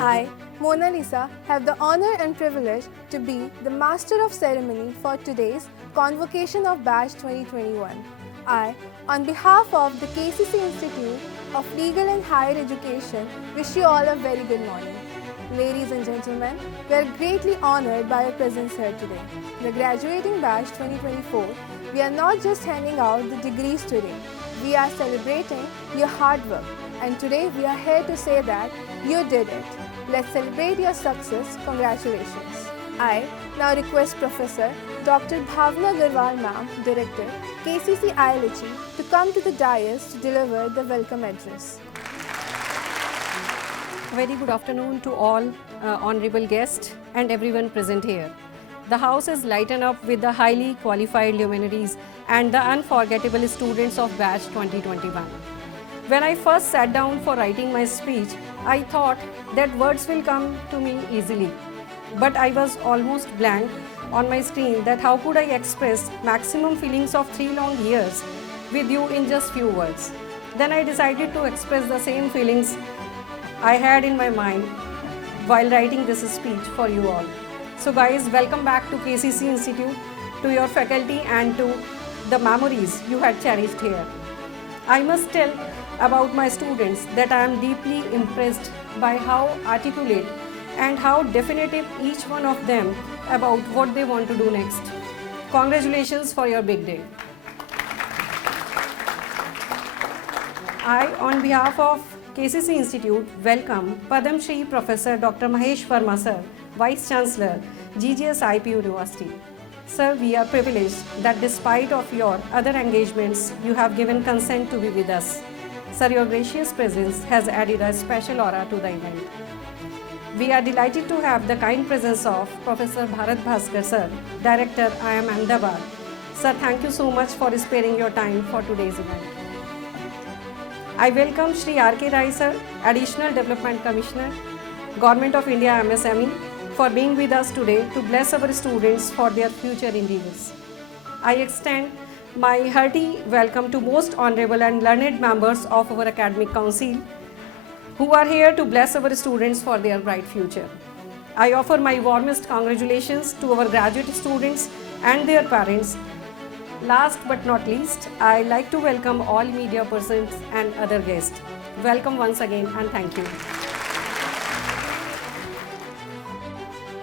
I, Mona Lisa, have the honor and privilege to be the Master of Ceremony for today's Convocation of Batch 2021. I, on behalf of the KCC Institute of Legal and Higher Education, wish you all a very good morning. Ladies and gentlemen, we are greatly honored by your presence here today. The graduating batch 2024, we are not just handing out the degrees today, we are celebrating your hard work. And today we are here to say that you did it. Let's celebrate your success. Congratulations. I now request Professor Dr. Bhavna Agarwal Ma'am, Director, KCC ILEH, to come to the dais to deliver the welcome address. Very good afternoon to all honorable guests and everyone present here. The house is lightened up with the highly qualified luminaries and the unforgettable students of batch 2021. When I first sat down for writing my speech, I thought that words will come to me easily. But I was almost blank on my screen that how could I express maximum feelings of 3 long years with you in just few words. Then I decided to express the same feelings I had in my mind while writing this speech for you all. So guys, welcome back to KCC Institute, to your faculty and to the memories you had cherished here. I must tell about my students that I am deeply impressed by how articulate and how definitive each one of them about what they want to do next. Congratulations for your big day. I, on behalf of KCC Institute, welcome Padma Shri Professor Dr. Mahesh Verma Sir, Vice-Chancellor, GGSIPU University. Sir, we are privileged that despite of your other engagements, you have given consent to be with us. Sir, your gracious presence has added a special aura to the event. We are delighted to have the kind presence of Professor Bharat Bhaskar Sir, Director, IIM Ahmedabad. Sir, thank you so much for sparing your time for today's event. I welcome Shri R Sir, Additional Development Commissioner, Government of India MSME, for being with us today to bless our students for their future endeavors. I extend my hearty welcome to most honorable and learned members of our academic council who are here to bless our students for their bright future. I offer my warmest congratulations to our graduate students and their parents. Last but not least, I like to welcome all media persons and other guests. Welcome once again and thank you.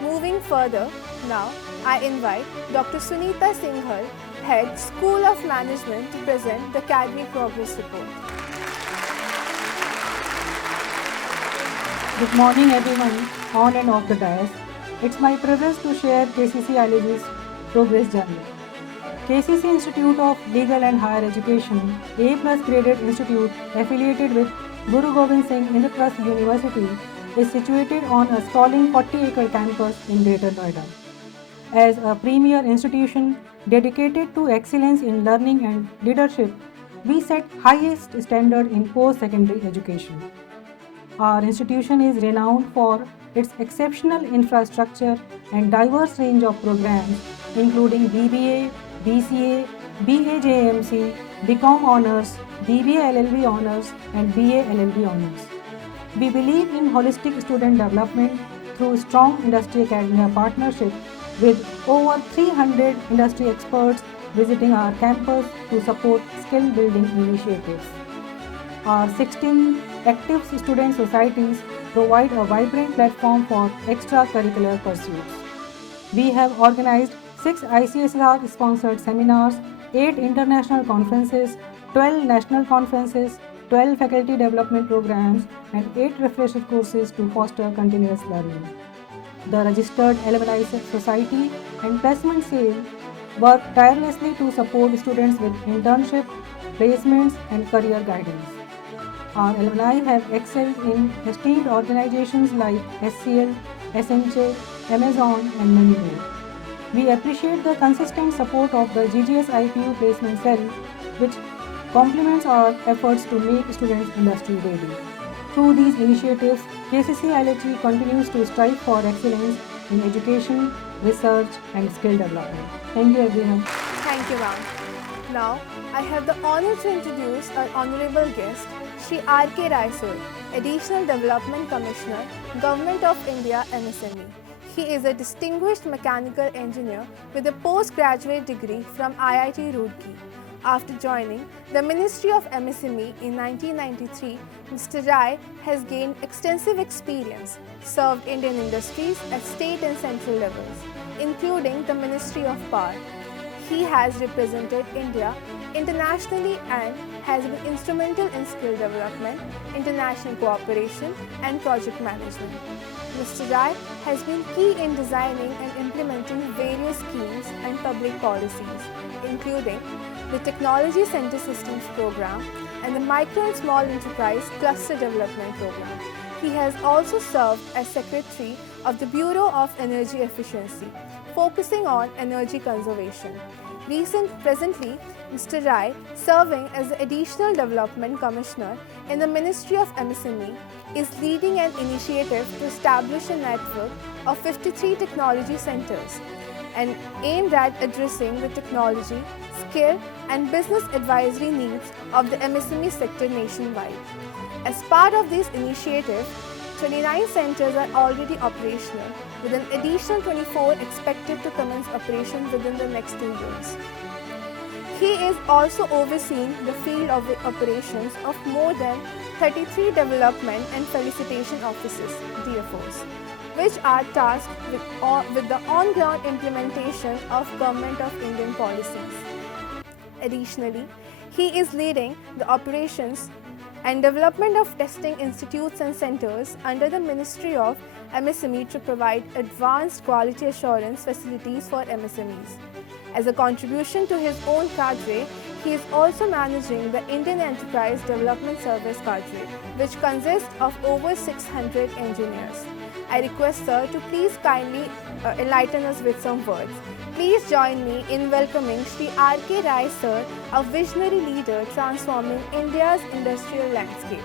Moving further, now I invite Dr. Sunita Singhal, Head, School of Management, to present the Academic Progress Report. Good morning everyone on and off the dais. It's my privilege to share KCC ILEH's progress journey. KCC Institute of Legal and Higher Education, A+ graded institute affiliated with Guru Gobind Singh Indraprasth University, is situated on a sprawling 40-acre campus in Greater Noida. As a premier institution dedicated to excellence in learning and leadership, we set highest standard in post-secondary education. Our institution is renowned for its exceptional infrastructure and diverse range of programs, including BBA, BCA, BAJMC, BCom Honours, BBA LLB Honours, and BA LLB Honours. We believe in holistic student development through strong industry-academia partnership with over 300 industry experts visiting our campus to support skill-building initiatives. Our 16 active student societies provide a vibrant platform for extracurricular pursuits. We have organized 6 ICSR-sponsored seminars, 8 international conferences, 12 national conferences, 12 faculty development programs, and 8 refresher courses to foster continuous learning. The Registered Alumni Society and Placement Cell work tirelessly to support students with internship, placements, and career guidance. Our alumni have excelled in esteemed organizations like SCL, Accenture, Amazon, and many more. We appreciate the consistent support of the GGSIPU Placement Cell, which complements our efforts to make students industry ready. Through these initiatives, KCC ILEH continues to strive for excellence in education, research, and skill development. Thank you, everyone. Thank you, ma'am. Now, I have the honor to introduce our honorable guest, Shri R. Sir, Additional Development Commissioner, Government of India MSME. He is a distinguished mechanical engineer with a postgraduate degree from IIT Roorkee. After joining the Ministry of MSME in 1993, Mr. Rai has gained extensive experience, served Indian industries at state and central levels, including the Ministry of Power. He has represented India internationally and has been instrumental in skill development, international cooperation and project management. Mr. Rai has been key in designing and implementing various schemes and public policies, including the Technology Center Systems Program and the Micro and Small Enterprise Cluster Development Program. He has also served as Secretary of the Bureau of Energy Efficiency, focusing on energy conservation. Presently, Mr. Rai, serving as the Additional Development Commissioner in the Ministry of MSME, is leading an initiative to establish a network of 53 technology centers and aimed at addressing the technology, skill and business advisory needs of the MSME sector nationwide. As part of this initiative, 29 centers are already operational, with an additional 24 expected to commence operation within the next 2 years. He is also overseeing the field of the operations of more than 33 development and felicitation offices, DFOs, which are tasked with the on-ground implementation of Government of Indian policies. Additionally, he is leading the operations and development of testing institutes and centers under the Ministry of MSME to provide advanced quality assurance facilities for MSMEs. As a contribution to his own cadre, he is also managing the Indian Enterprise Development Service cadre, which consists of over 600 engineers. I request Sir to please kindly enlighten us with some words. Please join me in welcoming Shri R. Rai Sir, a visionary leader transforming India's industrial landscape.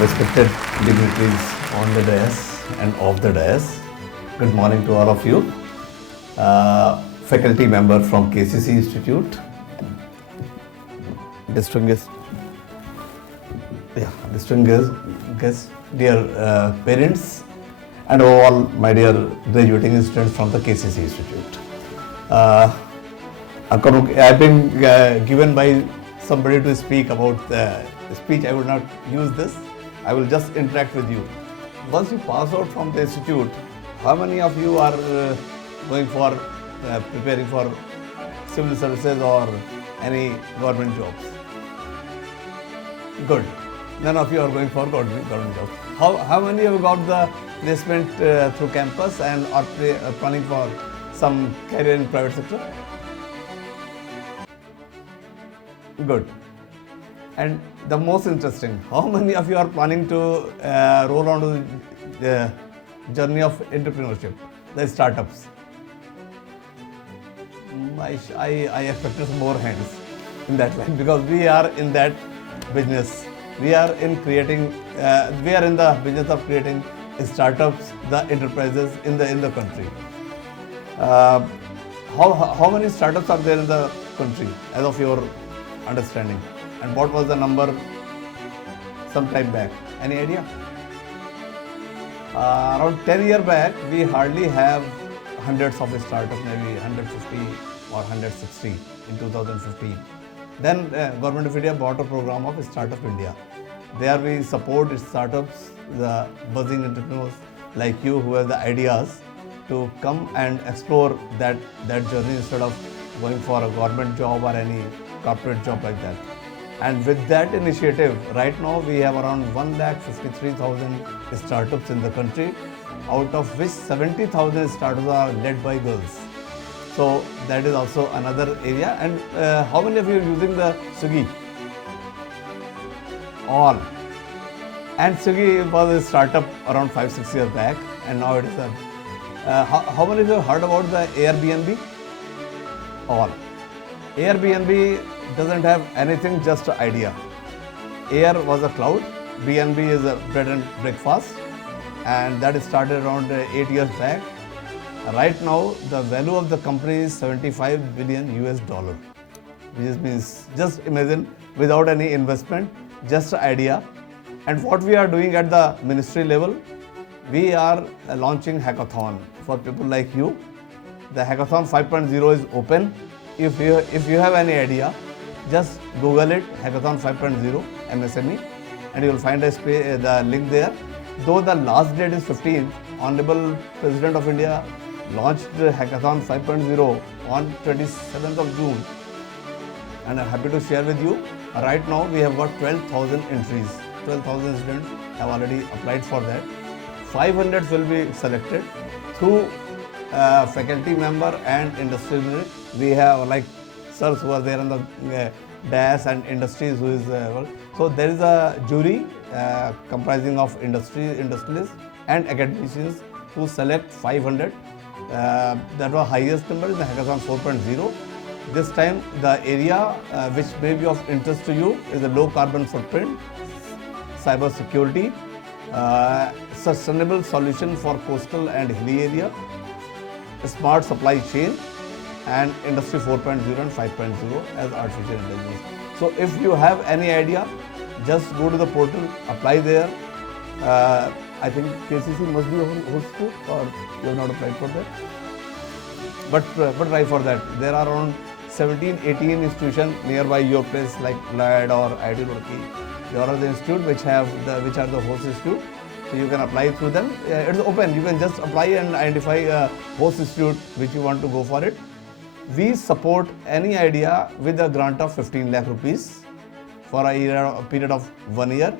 Respected dignitaries on the dais and off the dais, good morning to all of you. Faculty member from KCC Institute, distinguished guests, dear parents, and all my dear graduating students from the KCC Institute. I've been given by somebody to speak about the speech. I would not use this. I will just interact with you. Once you pass out from the institute, how many of you are going for preparing for civil services or any government jobs? Good. None of you are going for government jobs. How many of you got the placement through campus and are planning for some career in private sector? Good. And the most interesting, how many of you are planning to roll on to the journey of entrepreneurship, the startups? I expected some more hands in that line, because we are in that business. We are in the business of creating startups, the enterprises in the country. How many startups are there in the country as of your understanding? And what was the number some time back? Any idea? Around 10 years back, we hardly have hundreds of startups, maybe 150 or 160 in 2015. Then Government of India bought a program of Startup India. There we support startups, the buzzing entrepreneurs like you who have the ideas to come and explore that journey instead of going for a government job or any corporate job like that. And with that initiative, right now we have around 1,53,000 startups in the country, out of which 70,000 startups are led by girls. So that is also another area. And how many of you are using the Swiggy? All. And Swiggy was a startup around 5-6 years back, and now it is a. How many of you have heard about the Airbnb? All. Airbnb doesn't have anything, just an idea. Air was a cloud, BNB is a bread and breakfast, and that started around 8 years back. Right now, the value of the company is 75 billion US dollar, which means just imagine without any investment, just an idea. And what we are doing at the ministry level, we are launching hackathon for people like you. The hackathon 5.0 is open. If you have any idea, just Google it, hackathon 5.0 MSME, and you will find the link there. Though the last date is 15th, Honorable President of India launched the hackathon 5.0 on 27th of June, and I'm happy to share with you. Right now we have got 12,000 entries. 12,000 students have already applied for that. 500 will be selected through faculty member and industry. We have like sirs who are there on the DAS and industries who is so there is a jury comprising of industrialists and academicians who select 500. That was highest number in the hackathon 4.0. This time the area which may be of interest to you is the low carbon footprint, cyber security, sustainable solution for coastal and hilly area, smart supply chain, and industry 4.0 and 5.0 as artificial intelligence. So if you have any idea, just go to the portal, apply there. I think KCC must be host to, or you have not applied for that. But try for that. There are around 17, 18 institutions nearby your place like LAD or IIT Roorkee. There are the institute which are the host institute. So you can apply through them. It's open. You can just apply and identify a host institute which you want to go for it. We support any idea with a grant of 15 lakh rupees for a period of 1 year.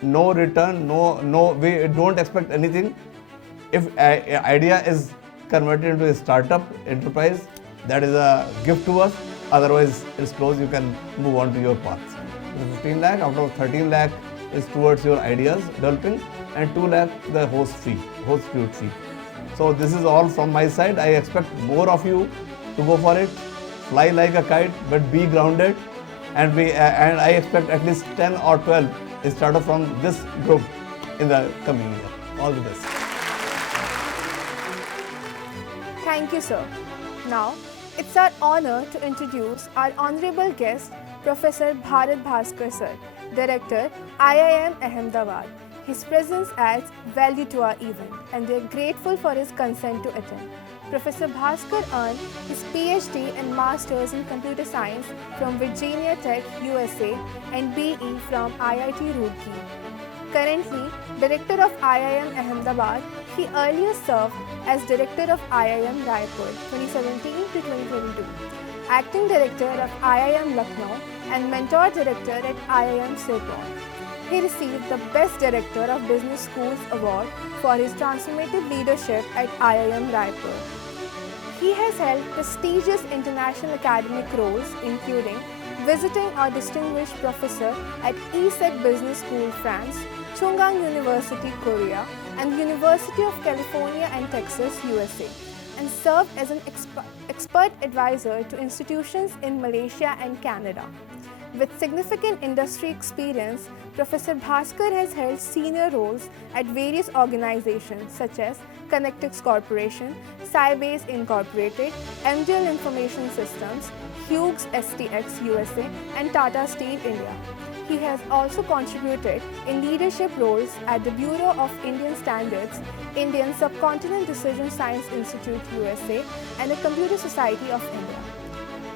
No return, no. We don't expect anything. If idea is converted into a startup enterprise, that is a gift to us. Otherwise, it's closed. You can move on to your path. 15 lakh out of 13 lakh is towards your ideas developing, and 2 lakh the host institute fee. So this is all from my side. I expect more of you to go for it. Fly like a kite, but be grounded. And I expect at least 10 or 12 startups from this group in the coming year. All the best. Thank you, sir. Now, it's our honor to introduce our honorable guest, Professor Bharat Bhaskar, sir, Director, IIM Ahmedabad. His presence adds value to our event, and we are grateful for his consent to attend. Professor Bhaskar earned his PhD and Masters in Computer Science from Virginia Tech, USA, and BE from IIT Roorkee. Currently Director of IIM Ahmedabad, he earlier served as Director of IIM Raipur 2017 to 2022, Acting Director of IIM Lucknow, and Mentor Director at IIM Sirpur. He received the Best Director of Business Schools Award for his transformative leadership at IIM Raipur. He has held prestigious international academic roles, including visiting our distinguished professor at ESSEC Business School, France, Chunggang University, Korea, and University of California and Texas, USA, and served as an expert advisor to institutions in Malaysia and Canada. With significant industry experience, Professor Bhaskar has held senior roles at various organizations such as Connectix Corporation, Sybase Incorporated, MDL Information Systems, Hughes STX USA, and Tata Steel India. He has also contributed in leadership roles at the Bureau of Indian Standards, Indian Subcontinent Decision Science Institute USA, and the Computer Society of India.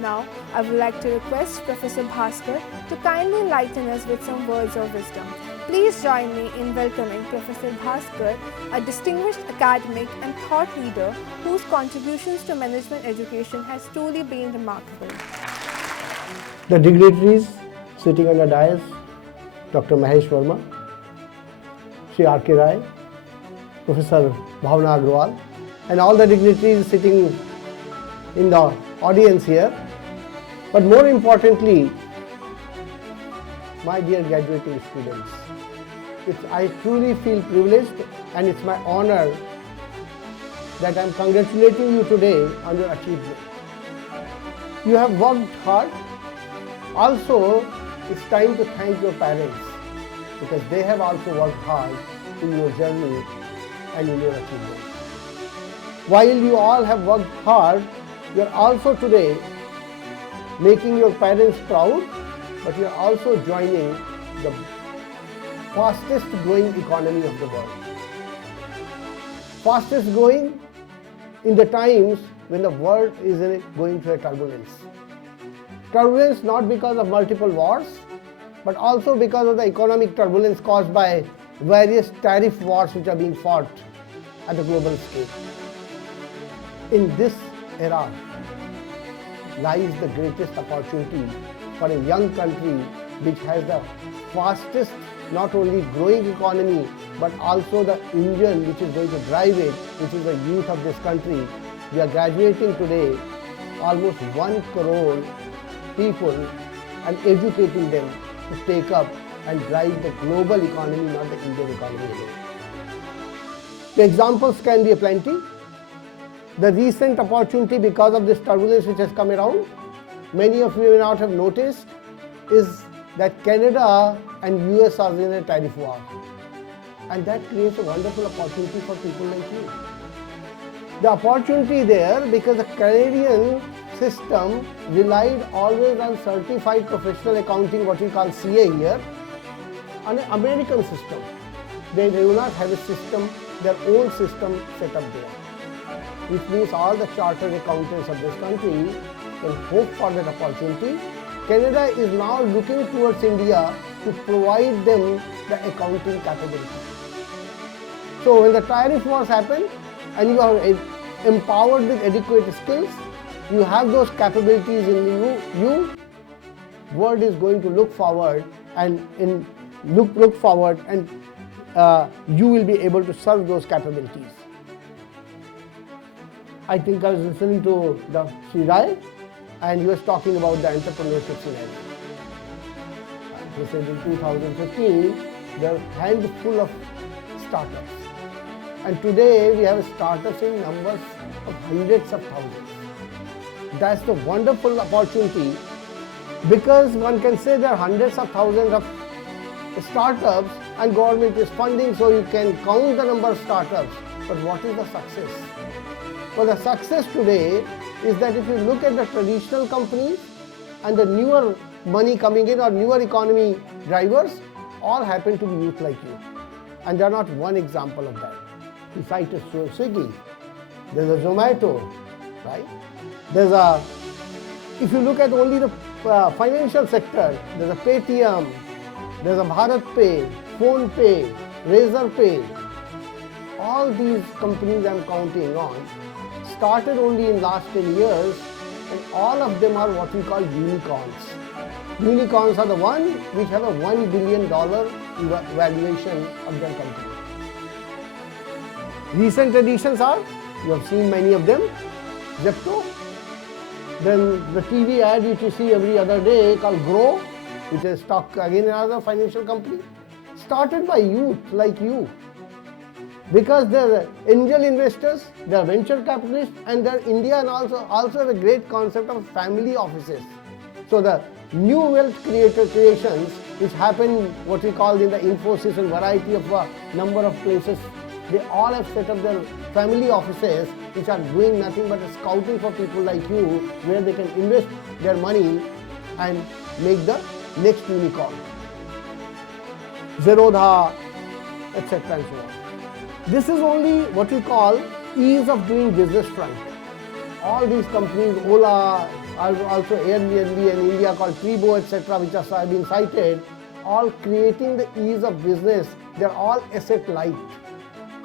Now, I would like to request Professor Bhaskar to kindly enlighten us with some words of wisdom. Please join me in welcoming Professor Bhaskar, a distinguished academic and thought leader whose contributions to management education has truly been remarkable. The dignitaries sitting on the dais, Dr. Mahesh Verma, Shri R. Professor Bhavna Agarwal, and all the dignitaries sitting in the audience here. But more importantly, my dear graduating students, I truly feel privileged, and it's my honor that I'm congratulating you today on your achievement. You have worked hard. Also, it's time to thank your parents, because they have also worked hard in your journey and in your achievement. while you all have worked hard, you are also today making your parents proud, but you are also joining the fastest growing economy of the world. Fastest growing in the times when the world is going through a turbulence. Turbulence not because of multiple wars, but also because of the economic turbulence caused by various tariff wars which are being fought at the global scale. In this era lies the greatest opportunity for a young country which has the fastest not only growing economy but also the engine which is going to drive it, which is the youth of this country. We are graduating today almost 1 crore people and educating them to take up and drive the global economy, not the Indian economy alone. The examples can be plenty. The recent opportunity because of this turbulence which has come around, many of you may not have noticed, is that Canada and US are in a tariff war. And that creates a wonderful opportunity for people like you. The opportunity there because the Canadian system relied always on certified professional accounting, what we call CA here, on an American system. They do not have a system, their own system set up there. Which means all the chartered accountants of this country can hope for that opportunity. Canada is now looking towards India to provide them the accounting capability. So when the tariff wars happen and you are empowered with adequate skills, you have those capabilities in you, world is going to look forward and look forward and you will be able to serve those capabilities. I think I was listening to the Shri R and he was talking about the entrepreneurship scenario. He said in 2015 there are a handful of startups, and today we have startups in numbers of hundreds of thousands. That's the wonderful opportunity, because one can say there are hundreds of thousands of startups and government is funding, so you can count the number of startups. But what is the success? Well, the success today is that if you look at the traditional companies and the newer money coming in or newer economy drivers, all happen to be youth like you. And they are not one example of that. You cited Swiggy, there's a Zomato, right? If you look at only the financial sector, there's a Paytm, there's a Bharat Pay, Phone Pay, Razor Pay. All these companies I'm counting on started only in last 10 years, and all of them are what we call unicorns. Unicorns are the ones which have a $1 billion valuation of their company. Recent additions are, you have seen many of them, Zepto, then the TV ad which you see every other day called Grow, which is stock again another financial company, started by youth like you. Because they're angel investors, they're venture capitalists, and they're India and also the great concept of family offices. So the new wealth creations which happen what we call in the Infosys and variety of a number of places, they all have set up their family offices which are doing nothing but scouting for people like you, where they can invest their money and make the next unicorn. Zerodha, etc. and so on. This is only what we call ease of doing business front. All these companies, Ola, also Airbnb and India called Tribo, etc., which are being cited, all creating the ease of business. They're all asset light.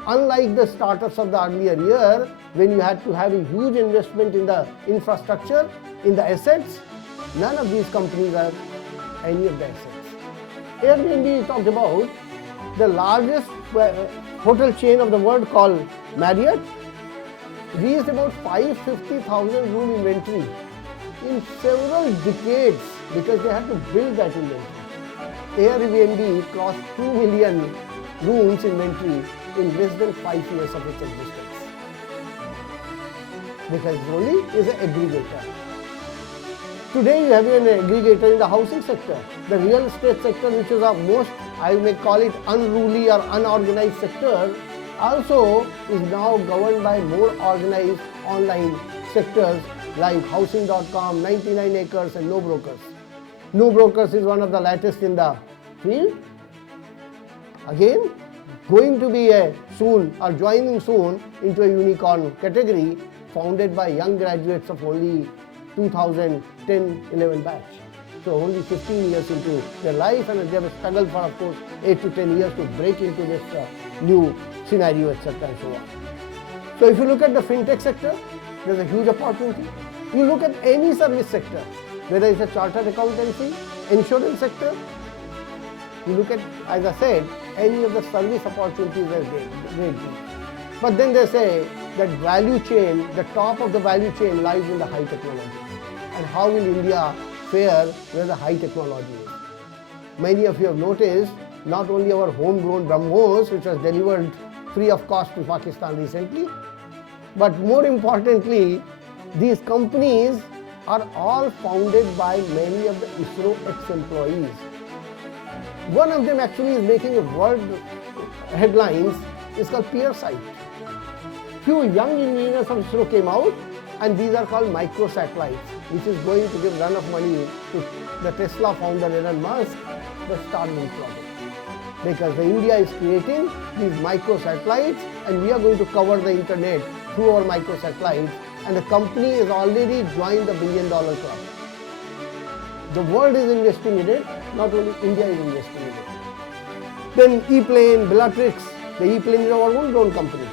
Unlike the startups of the earlier year, when you had to have a huge investment in the infrastructure, in the assets, none of these companies have any of the assets. Airbnb talked about the largest hotel chain of the world called Marriott reached about 550,000 room inventory in several decades because they had to build that inventory. Airbnb crossed 2 million rooms inventory in less than 5 years of its existence because it only is an aggregator. Today you have an aggregator in the housing sector, the real estate sector, which is our most, I may call it, unruly or unorganized sector. also is now governed by more organized online sectors like housing.com, 99 acres and no brokers. No brokers is one of the latest in the field. Again, going to be soon or joining soon into a unicorn category founded by young graduates of only 2010-11 batch. So only 15 years into their life, and they have struggled for, of course, 8 to 10 years to break into this new scenario, etc. and so on. So if you look at the fintech sector, there's a huge opportunity. You look at any service sector, whether it's a chartered accountancy, insurance sector, you look at, as I said, any of the service opportunities are great. But then they say that value chain, the top of the value chain lies in the high technology. And how will India fare where the high technology is? Many of you have noticed not only our homegrown BrahMos, which was delivered free of cost to Pakistan recently, but more importantly, these companies are all founded by many of the ISRO ex-employees. One of them actually is making a world headlines. It's called PeerSight. Few young engineers from ISRO came out, and these are called microsatellites, which is going to give run of money to the Tesla founder Elon Musk, the Starlink project. Because India is creating these microsatellites, and we are going to cover the internet through our microsatellites, and the company has already joined the $1 billion club. The world is investing in it, not only India is investing in it. Then E-Plane, Bellatrix, the E-Plane is our own company.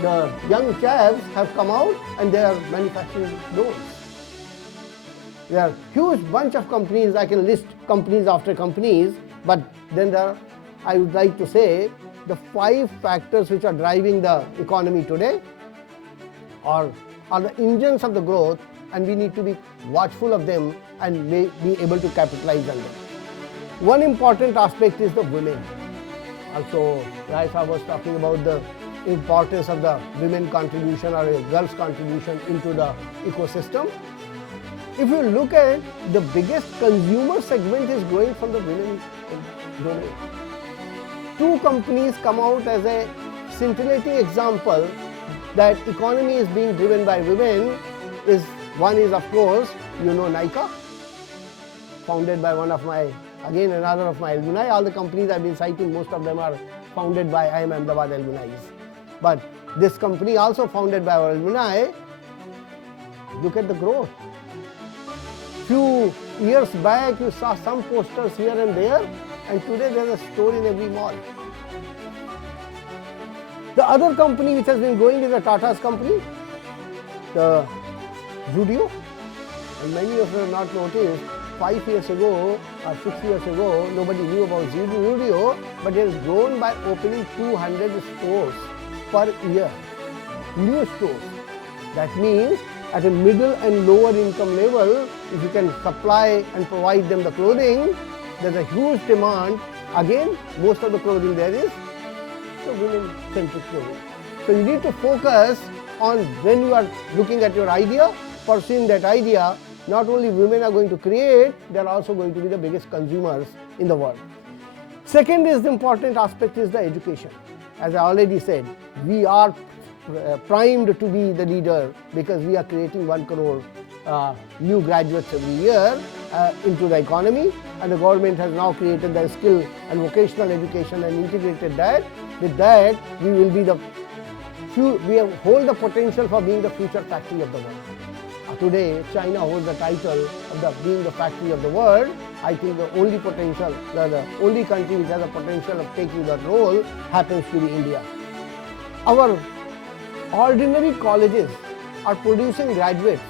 The young chaps have come out and they are manufacturing drones. There are huge bunch of companies, I can list companies after companies, but then there are, I would like to say, the 5 factors which are driving the economy today are the engines of the growth, and we need to be watchful of them and be able to capitalize on them. One important aspect is the women. Also, Raisa was talking about the importance of the women contribution or a girl's contribution into the ecosystem. If you look at the biggest consumer segment is growing from the women domain. 2 companies come out as a scintillating example that economy is being driven by women. One is, of course, you know, Nykaa, founded by another of my alumni. All the companies I've been citing, most of them are founded by IIM Ahmedabad alumni. But this company also founded by our alumni. Look at the growth. Few years back, you saw some posters here and there, and today there's a store in every mall. The other company which has been growing is the Tata's company, the Zudio. And many of you have not noticed, 5 years ago or 6 years ago, nobody knew about Zudio, but it has grown by opening 200 stores per year, new stores. That means at a middle and lower income level, if you can supply and provide them the clothing, there's a huge demand. Again, most of the clothing there is the women-centric clothing. So you need to focus on, when you are looking at your idea, pursuing that idea, not only women are going to create, they are also going to be the biggest consumers in the world. Second is the important aspect is the education. As I already said, we are primed to be the leader because we are creating 1 crore new graduates every year into the economy, and the government has now created the skill and vocational education and integrated that. With that, we will be we hold the potential for being the future factory of the world. Today, China holds the title of being the factory of the world. I think the only potential, the only country which has the potential of taking that role happens to be India. Our ordinary colleges are producing graduates,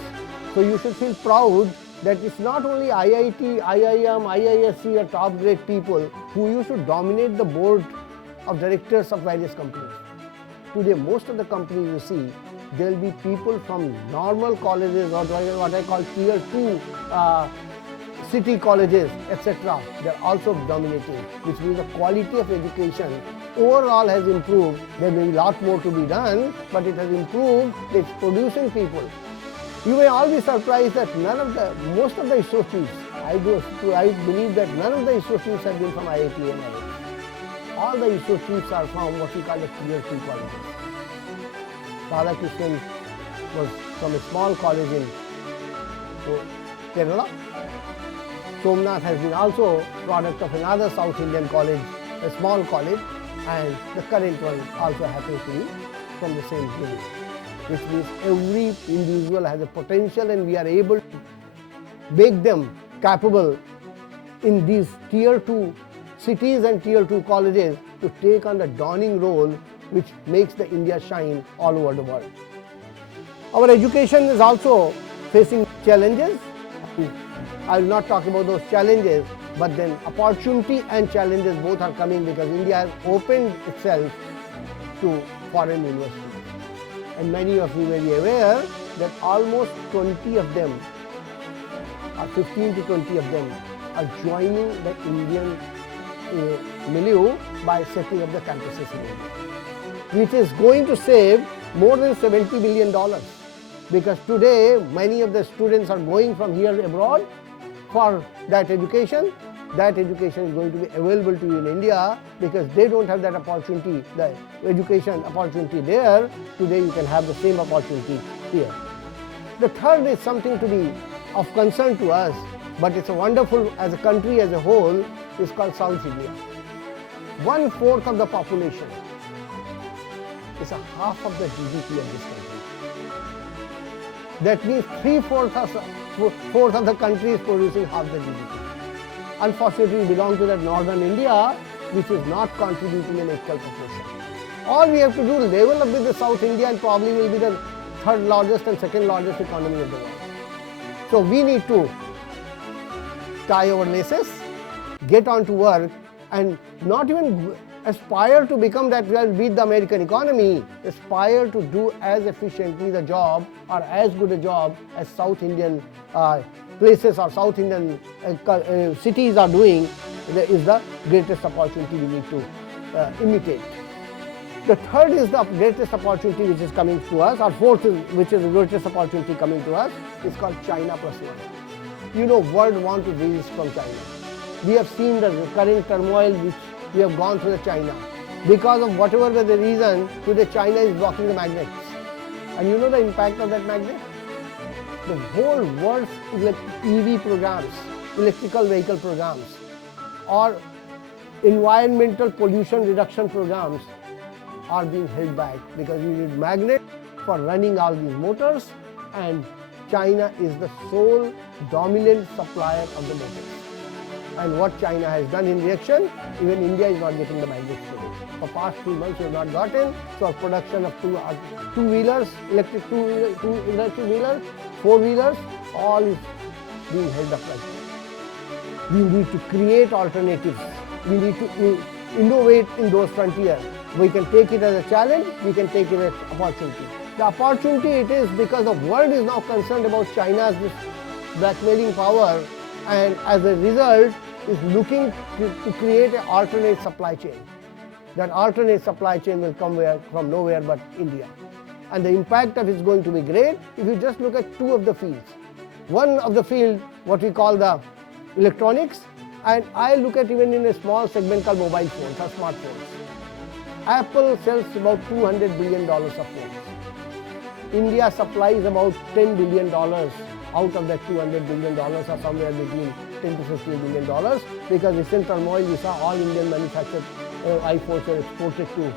so you should feel proud that it's not only IIT, IIM, IISc or top grade people who used to dominate the board of directors of various companies. Today, most of the companies you see, there will be people from normal colleges or what I call tier 2 city colleges, etc. They are also dominating, which means the quality of education overall has improved. There may be a lot more to be done, but it has improved. It's producing people. You may all be surprised that most of the ISRO chiefs, I believe that none of the ISRO chiefs have been from IIT and IIM. all the ISRO chiefs are from what we call the tier 2 colleges. Radhakrishnan was from a small college in Kerala. Somnath has been also product of another South Indian college, a small college, and the current one also happens to be from the same village, which means every individual has a potential and we are able to make them capable in these tier 2 cities and tier 2 colleges to take on the dawning role which makes the India shine all over the world. Our education is also facing challenges. I will not talk about those challenges, but then opportunity and challenges both are coming because India has opened itself to foreign universities. And many of you may be aware that almost 20 of them, or 15 to 20 of them, are joining the Indian milieu by setting up the campuses in India, which is going to save more than $70 billion. Because today many of the students are going from here abroad for that education. That education is going to be available to you in India because they don't have that opportunity, the education opportunity there. Today you can have the same opportunity here. The third is something to be of concern to us, but it's a wonderful as a country as a whole, is called South India. 1/4 of the population is a half of the GDP of this country. That means 3/4 of the country is producing half the GDP. Unfortunately, we belong to that northern India, which is not contributing in equal proportion. All we have to do is level up with the South India and probably will be the third largest and second largest economy of the world. So we need to tie our laces, get on to work, and not even aspire to become that well beat the American economy, aspire to do as efficiently the job or as good a job as South Indian places or South Indian cities are doing is the greatest opportunity we need to imitate. The third is the greatest opportunity which is coming to us, or fourth is, which is the greatest opportunity coming to us, is called China plus one. You know, world want to resist from China. We have seen the current turmoil which we have gone through the China. Because of whatever the reason, today China is blocking the magnets. And you know the impact of that magnet? The whole world's EV programs, electrical vehicle programs, or environmental pollution reduction programs are being held back because we need magnet for running all these motors, and China is the sole dominant supplier of the motors. And what China has done in reaction, even India is not getting the magnets today. For past 3 months we have not gotten, so our production of two-wheelers, electric wheelers, four-wheelers, all is being held up like that. We need to create alternatives. We need to innovate in those frontiers. We can take it as a challenge, we can take it as opportunity. The opportunity it is because the world is now concerned about China's blackmailing power, and as a result is looking to create an alternate supply chain. That alternate supply chain will come from nowhere but India. And the impact of it is going to be great if you just look at two of the fields. One of the field, what we call the electronics, and I look at even in a small segment called mobile phones or smartphones. Apple sells about $200 billion of phones. India supplies about $10 billion out of that $200 billion, or somewhere between $10 to $15 billion, because recent turmoil we saw all Indian manufactured iPhones were exported to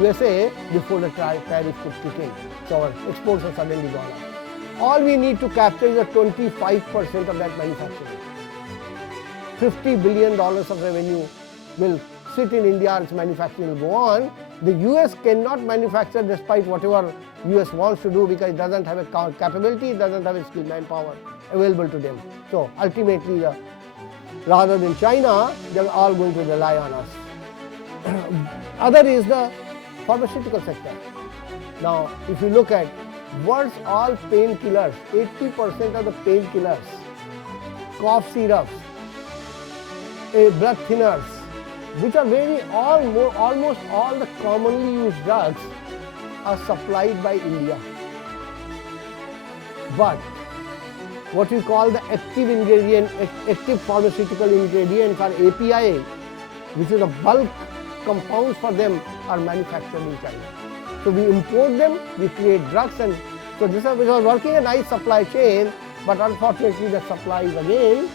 USA before the tariff could kick in. So our exports have suddenly gone up. All we need to capture is 25% of that manufacturing. $50 billion of revenue will sit in India, its manufacturing will go on. The US cannot manufacture despite whatever US wants to do because it doesn't have a capability, it doesn't have a skilled manpower available to them. So ultimately, rather than China, they're all going to rely on us. Other is the pharmaceutical sector. Now, if you look at world's all painkillers, 80% of the painkillers, cough syrups, blood thinners, which are almost all the commonly used drugs are supplied by India. But what we call the active ingredient, active pharmaceutical ingredients, or API, which is a bulk compounds for them are manufactured in China. So we import them, we create drugs, and so this was working a nice supply chain, but unfortunately the supply is again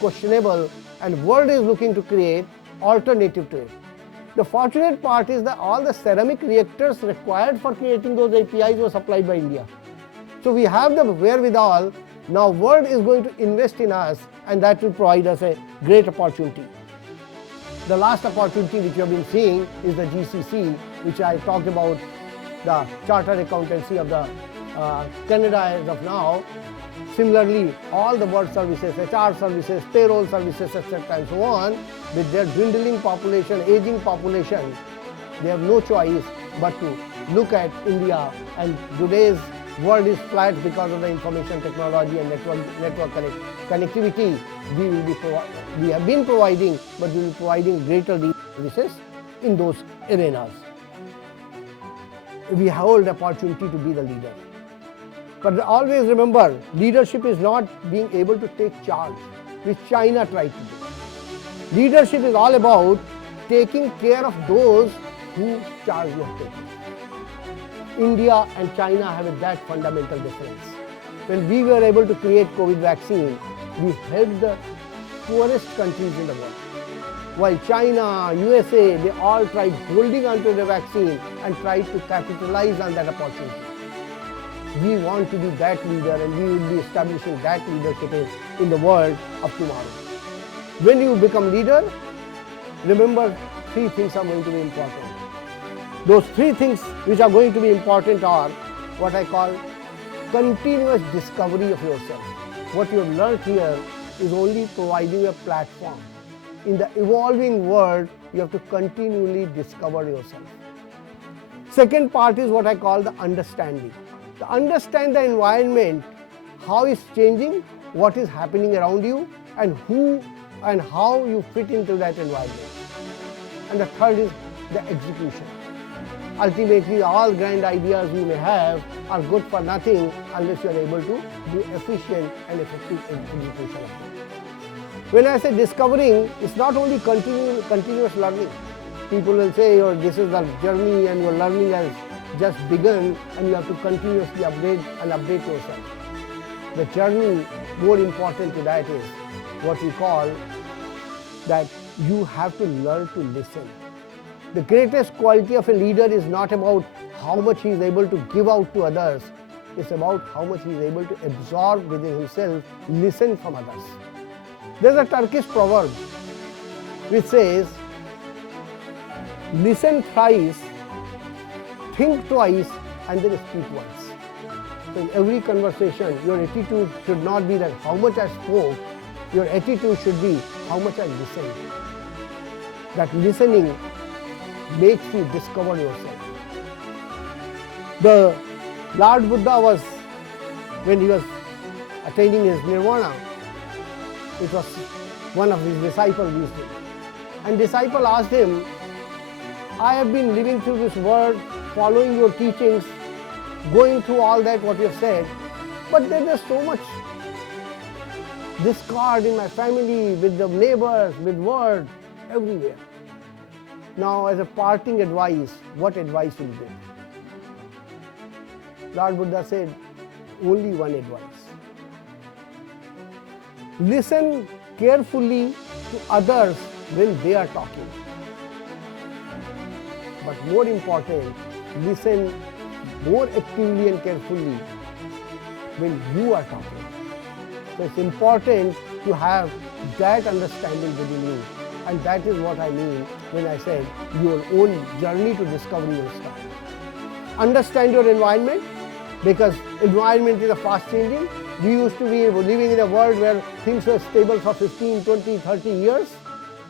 questionable, and world is looking to create alternative to it. The fortunate part is that all the ceramic reactors required for creating those APIs were supplied by India. So we have the wherewithal. Now world is going to invest in us, and that will provide us a great opportunity. The last opportunity which you have been seeing is the GCC, which I talked about, the Chartered Accountancy of the Canada as of now. Similarly, all the world services, HR services, payroll services, etc. and so on, with their dwindling population, aging population, they have no choice but to look at India, and today's world is flat because of the information technology and network connectivity. We have been providing, but we will be providing greater services in those arenas. We hold the opportunity to be the leader. But always remember, leadership is not being able to take charge, which China tried to do. Leadership is all about taking care of those who charge you of taking. India and China have that fundamental difference. When we were able to create COVID vaccine, we helped the poorest countries in the world. While China, USA, they all tried holding onto the vaccine and tried to capitalize on that opportunity. We want to be that leader, and we will be establishing that leadership in the world of tomorrow. When you become leader, remember 3 things are going to be important. Those 3 things which are going to be important are what I call continuous discovery of yourself. What you have learned here is only providing a platform. In the evolving world, you have to continually discover yourself. Second part is what I call the understanding. To understand the environment, how it's changing, what is happening around you, and who and how you fit into that environment. And the third is the execution. Ultimately, all grand ideas you may have are good for nothing unless you are able to do efficient and effective execution of them. When I say discovering, it's not only continuous learning. People will say, this is the journey and your learning has just begun, and you have to continuously update yourself. The journey, more important to that, is what we call that you have to learn to listen. The greatest quality of a leader is not about how much he is able to give out to others. It's about how much he is able to absorb within himself, listen from others. There's a Turkish proverb which says, listen thrice, think twice, and then speak once. So in every conversation, your attitude should not be that how much I spoke, your attitude should be how much I listened. That listening makes you discover yourself. The Lord Buddha was, when he was attaining his nirvana, it was one of his disciples used him. And disciple asked him, I have been living through this world, following your teachings, going through all that what you have said, but there is so much discord in my family, with the neighbors, with world, everywhere. Now, as a parting advice, what advice will you give? Lord Buddha said, only one advice. Listen carefully to others when they are talking. But more important, listen more actively and carefully when you are talking. So it's important to have that understanding within you. And that is what I mean when I said your own journey to discovery will start. Understand your environment, because environment is a fast changing. We used to be living in a world where things were stable for 15, 20, 30 years.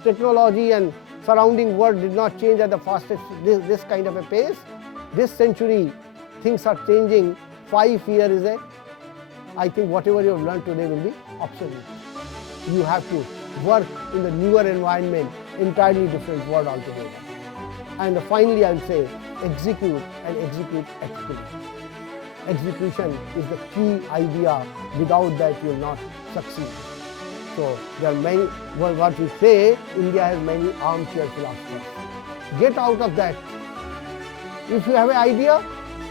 Technology and surrounding world did not change at the fastest, this kind of a pace. This century, things are changing. 5 years is I think whatever you have learned today will be obsolete. You have to work in the newer environment, entirely different world altogether. And finally, I will say, execute and execute expertly. Execution is the key idea. Without that, you will not succeed. So there are many, what we say, India has many armchair philosophers. get out of that. If you have an idea,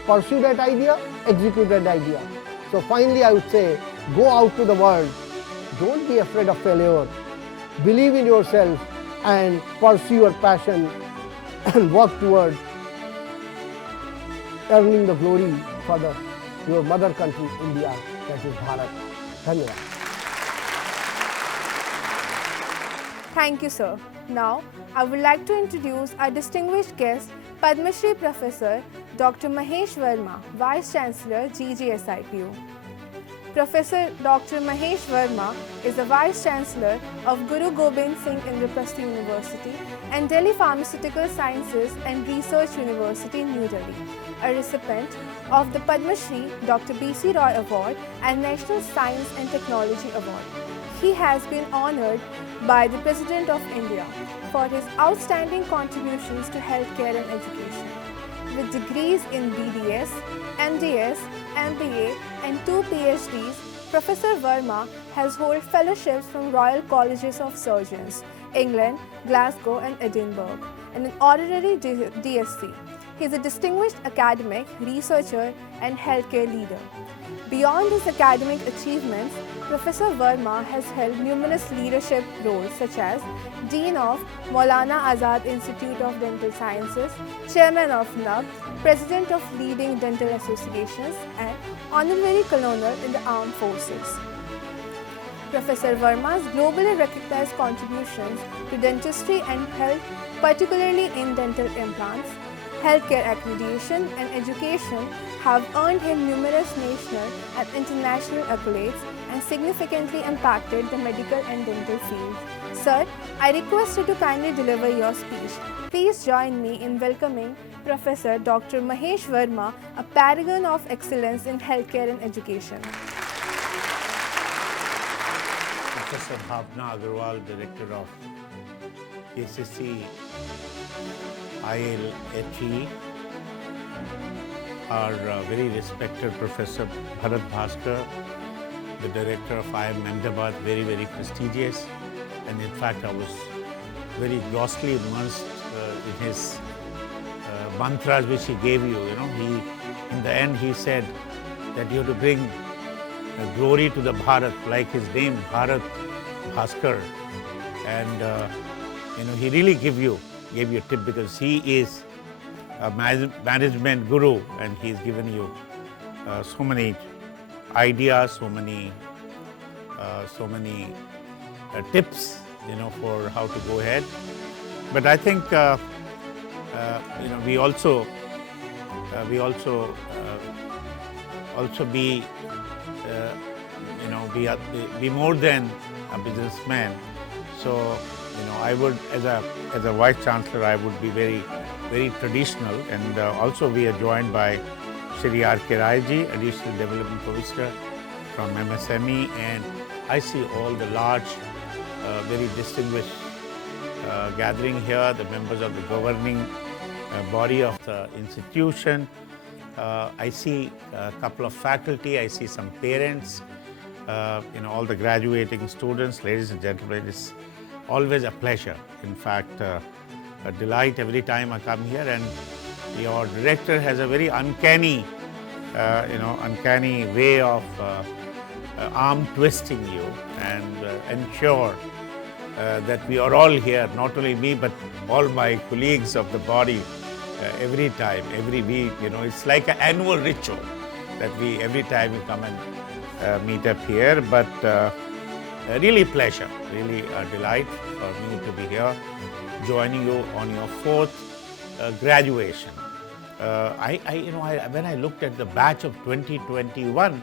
pursue that idea, execute that idea. So finally I would say, go out to the world. Don't be afraid of failure. Believe in yourself and pursue your passion and work toward earning the glory for your mother country, India, that is Bharat. Dhanyavad. Thank you, sir. Now, I would like to introduce our distinguished guest, Padma Shri Professor Dr. Mahesh Verma, Vice-Chancellor, GGSIPU. Professor Dr. Mahesh Verma is the Vice-Chancellor of Guru Gobind Singh Indraprastha University and Delhi Pharmaceutical Sciences and Research University, New Delhi, a recipient of the Padma Shri Dr. B.C. Roy Award and National Science and Technology Award. He has been honoured by the President of India for his outstanding contributions to healthcare and education. With degrees in BDS, MDS, MBA and 2 PhDs, Professor Verma has held fellowships from Royal Colleges of Surgeons, England, Glasgow and Edinburgh, and an honorary DSc. He is a distinguished academic, researcher and healthcare leader. Beyond his academic achievements, Professor Verma has held numerous leadership roles such as Dean of Maulana Azad Institute of Dental Sciences, Chairman of NAB, President of leading dental associations and Honorary Colonel in the Armed Forces. Professor Verma's globally recognized contributions to dentistry and health, particularly in dental implants, healthcare accreditation and education have earned him numerous national and international accolades and significantly impacted the medical and dental field. Sir, I request you to kindly deliver your speech. Please join me in welcoming Professor Dr. Mahesh Verma, a paragon of excellence in healthcare and education. Professor Bhavna Agarwal, Director of KCC ILEH, our very respected Professor Bharat Bhaskar, the Director of IIM Ahmedabad, very, very prestigious. And in fact, I was very grossly immersed in his mantras which he gave you. In the end, he said that you have to bring glory to the Bharat, like his name, Bharat Bhaskar. And he really gave you a tip because he is a management guru and he's given you so many ideas, so many tips, for how to go ahead. But I think we also be more than a businessman. So I would, as a Vice Chancellor, I would be very, very traditional. And also we are joined by Shri R Additional Development Officer from MSME, and I see all the large, very distinguished gathering here, the members of the governing body of the institution. I see a couple of faculty, I see some parents, all the graduating students, ladies and gentlemen. It's always a pleasure. In fact, a delight every time I come here, and your director has a very uncanny way of arm twisting you and ensure that we are all here, not only me, but all my colleagues of the body every time, every week. It's like an annual ritual that every time we come and meet up here. But really pleasure, really a delight for me to be here, joining you on your 4th graduation. When I looked at the batch of 2021,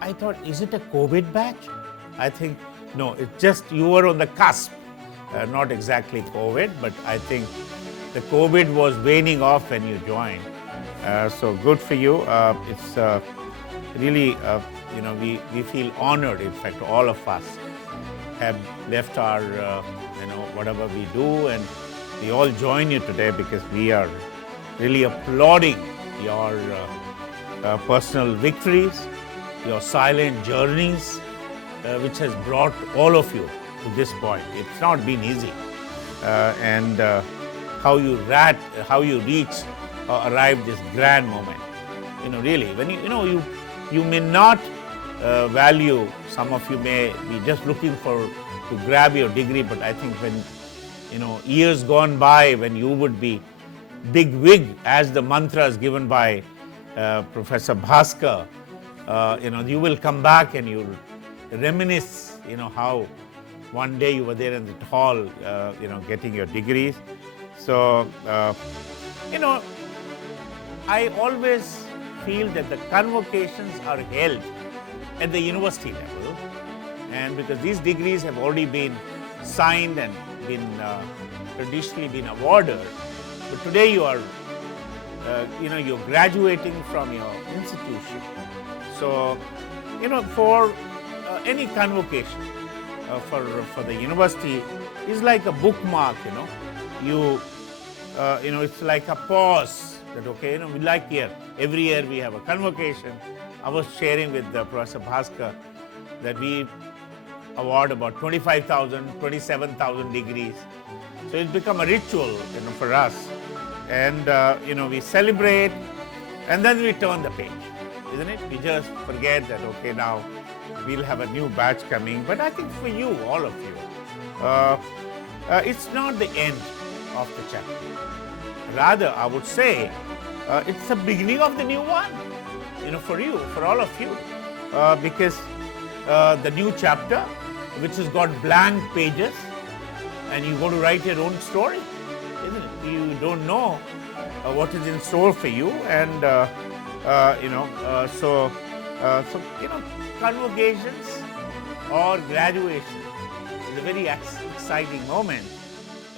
I thought, is it a COVID batch? I think, no, it's just you were on the cusp, not exactly COVID, but I think the COVID was waning off when you joined. So good for you. It's really, we feel honored. In fact, all of us have left our, whatever we do, and we all join you today because we are really applauding your personal victories, your silent journeys, which has brought all of you to this point. It's not been easy. And how you reach or arrive this grand moment. Really, when you may not value, some of you may be just looking to grab your degree, but I think when, years gone by, when you would be big wig, as the mantra is given by Professor Bhaskar, you will come back and you'll reminisce, how one day you were there in the hall, getting your degrees. So, I always feel that the convocations are held at the university level, and because these degrees have already been signed and been traditionally been awarded, but today you are, you're graduating from your institution. So, for any convocation for the university is like a bookmark. It's like a pause that, okay, we like here, every year we have a convocation. I was sharing with Professor Bhaskar that we award about 25,000, 27,000 degrees. So it's become a ritual, for us. And, we celebrate and then we turn the page, isn't it? We just forget that, okay, now we'll have a new batch coming. But I think for you, all of you, it's not the end of the chapter. Rather, I would say, it's the beginning of the new one, for you, for all of you. Because the new chapter, which has got blank pages, and you're going to write your own story, isn't it? You don't know what is in store for you, and convocations or graduation is a very exciting moment,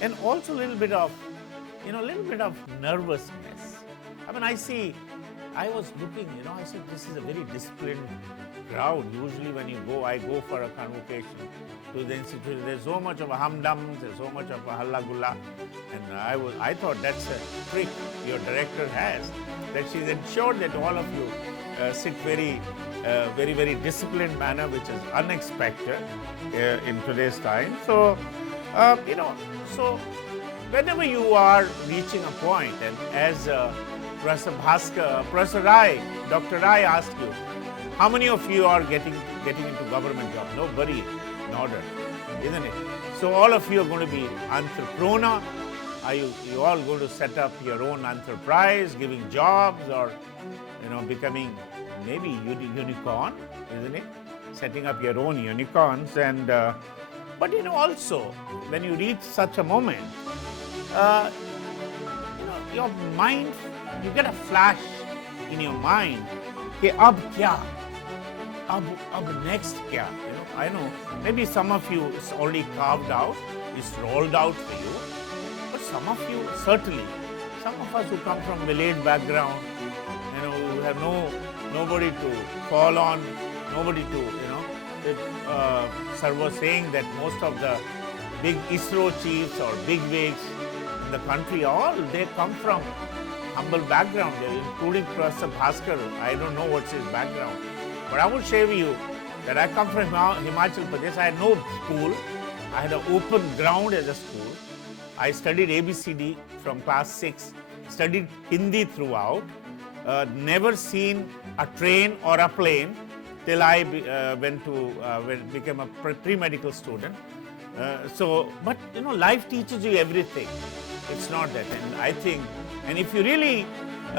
and also a little bit of nervousness. I mean, I was looking, I said, this is a very disciplined crowd. Usually when I go for a convocation to the institute, there's so much of a humdum, there's so much of a halla gulla. And I thought that's a trick your director has, that she's ensured that all of you sit very disciplined manner, which is unexpected in today's time. So, so whenever you are reaching a point, and as Professor Bhaskar, Professor Rai, Dr. Rai asked you, how many of you are getting into government job? Nobody nodded, isn't it? So all of you are going to be entrepreneur. Are you all going to set up your own enterprise, giving jobs, or becoming maybe unicorn, isn't it? Setting up your own unicorns, and but also when you reach such a moment, your mind, you get a flash in your mind. कि अब क्या? अब next क्या? I know maybe some of you it's already carved out, it's rolled out for you, but some of you certainly, some of us who come from village background, who have nobody to fall on, nobody to sir was saying that most of the big ISRO chiefs or big wigs in the country, they come from humble background, including Professor Bhaskar. I don't know what's his background, but I will share with you that I come from Himachal Pradesh. I had no school. I had an open ground as a school. I studied ABCD from class 6, studied Hindi throughout, never seen a train or a plane till I became a pre-medical student. But life teaches you everything. It's not that, and I think, and if you really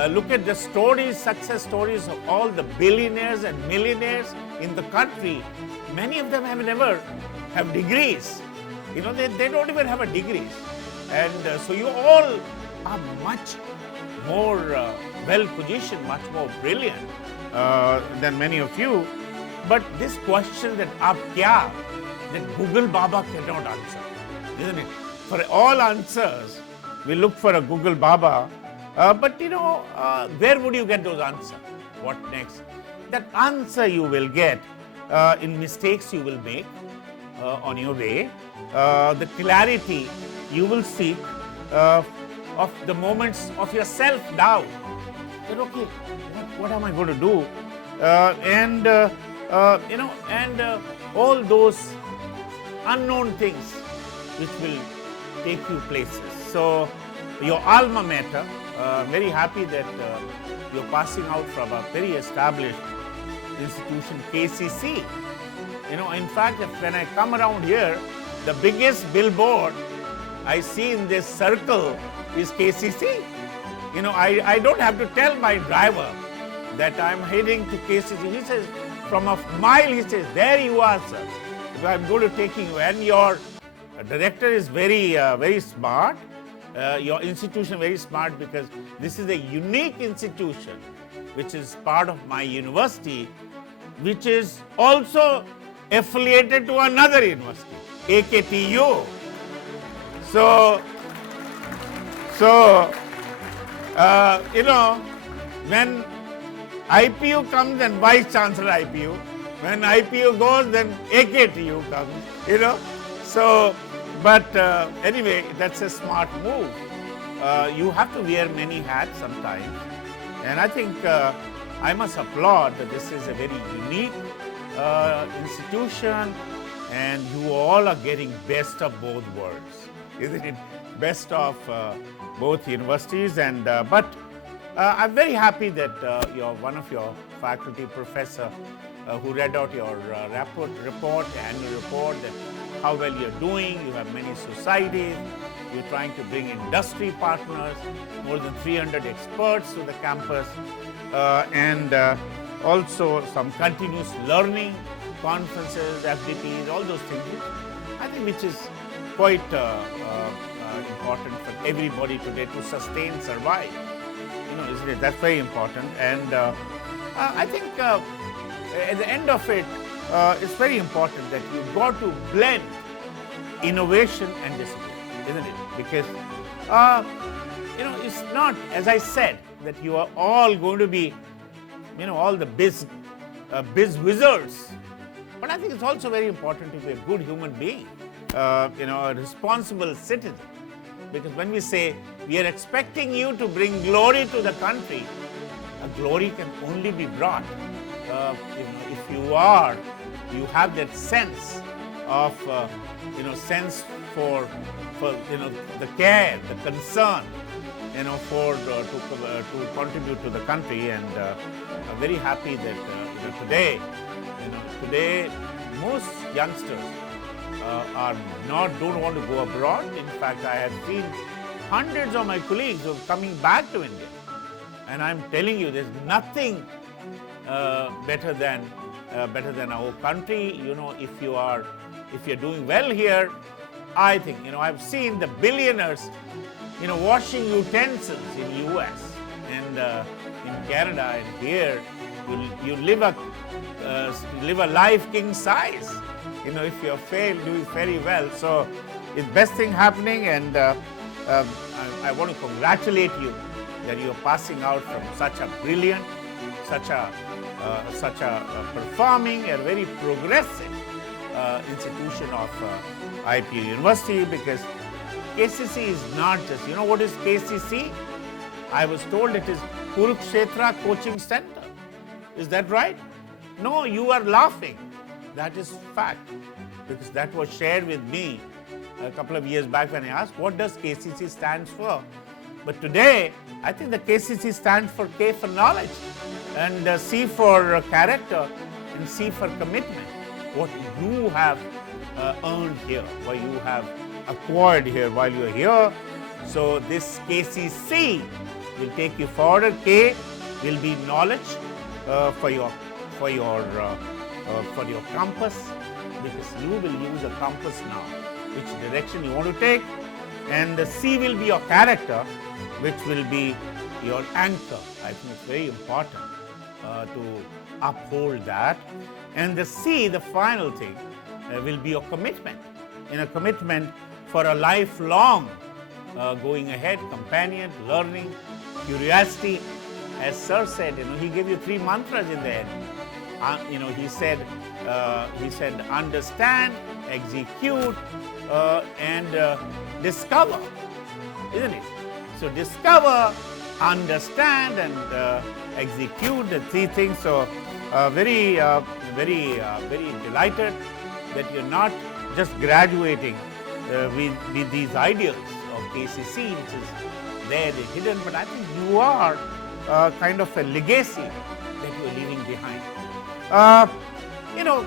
look at the stories, success stories of all the billionaires and millionaires in the country, many of them never have degrees. They don't even have a degrees. And so you all are much more well-positioned, much more brilliant than many of you. But this question that ab kya, that Google Baba cannot answer, isn't it? For all answers, we look for a Google Baba, but where would you get those answers? What next? That answer you will get in mistakes you will make on your way, the clarity you will seek of the moments of your self-doubt. That okay, what am I going to do? And all those unknown things which will take you places. So your alma mater, very happy that you're passing out from a very established institution, KCC. In fact, when I come around here, the biggest billboard I see in this circle is KCC. I don't have to tell my driver that I'm heading to KCC. He says, from a mile, he says, there you are, sir. I'm going to taking you. And your director is very smart. Your institution very smart, because this is a unique institution which is part of my university, which is also affiliated to another university, AKTU. So when IPU comes, then Vice-Chancellor IPU. When IPU goes, then AKTU comes, So, but anyway, that's a smart move. You have to wear many hats sometimes. And I think I must applaud that this is a very unique institution, and you all are getting best of both worlds, isn't it? Best of both universities. And but I'm very happy that one of your faculty professor who read out your report, annual report, that how well you're doing. You have many societies. You're trying to bring industry partners, more than 300 experts to the campus, and also some continuous learning, conferences, FDPs, all those things. I think which is quite important for everybody today to sustain, survive. Isn't it? That's very important. And I think at the end of it, it's very important that you've got to blend innovation and discipline, isn't it? Because, it's not, as I said, that you are all going to be, all the biz wizards. But I think it's also very important to be a good human being, a responsible citizen. Because when we say we are expecting you to bring glory to the country, glory can only be brought if you have that sense of sense for the care, the concern, to contribute to the country. And I'm very happy that today most youngsters don't want to go abroad. In fact, I have seen hundreds of my colleagues who are coming back to India, and I'm telling you, there's nothing better than our country. If you're doing well here, I think I've seen the billionaires washing utensils in US and in Canada, and here you live a life king size. If you're doing very well. So it's best thing happening, and I want to congratulate you that you're passing out from such a brilliant, such a performing and very progressive institution of IPU University, because KCC is not just, what is KCC? I was told it is Kurukshetra Coaching Center. Is that right? No, you are laughing. That is fact, because that was shared with me a couple of years back when I asked, what does KCC stands for? But today, I think the KCC stands for K for knowledge, and C for character, and C for commitment. What you have earned here, what you have acquired here while you are here. So this KCC will take you forward. K will be knowledge for your compass, because you will use a compass now, which direction you want to take. And the C will be your character, which will be your anchor. I think it's very important to uphold that. And the C, the final thing, will be your commitment. A commitment for a lifelong going ahead, companion, learning, curiosity. As Sir said, he gave you 3 mantras in the end. He said, understand, execute, and discover, isn't it? So discover, understand, and execute, the 3 things. So very delighted that you're not just graduating with these ideals of KCC, which is there, they're hidden, but I think you are kind of a legacy that you're leaving behind. You know,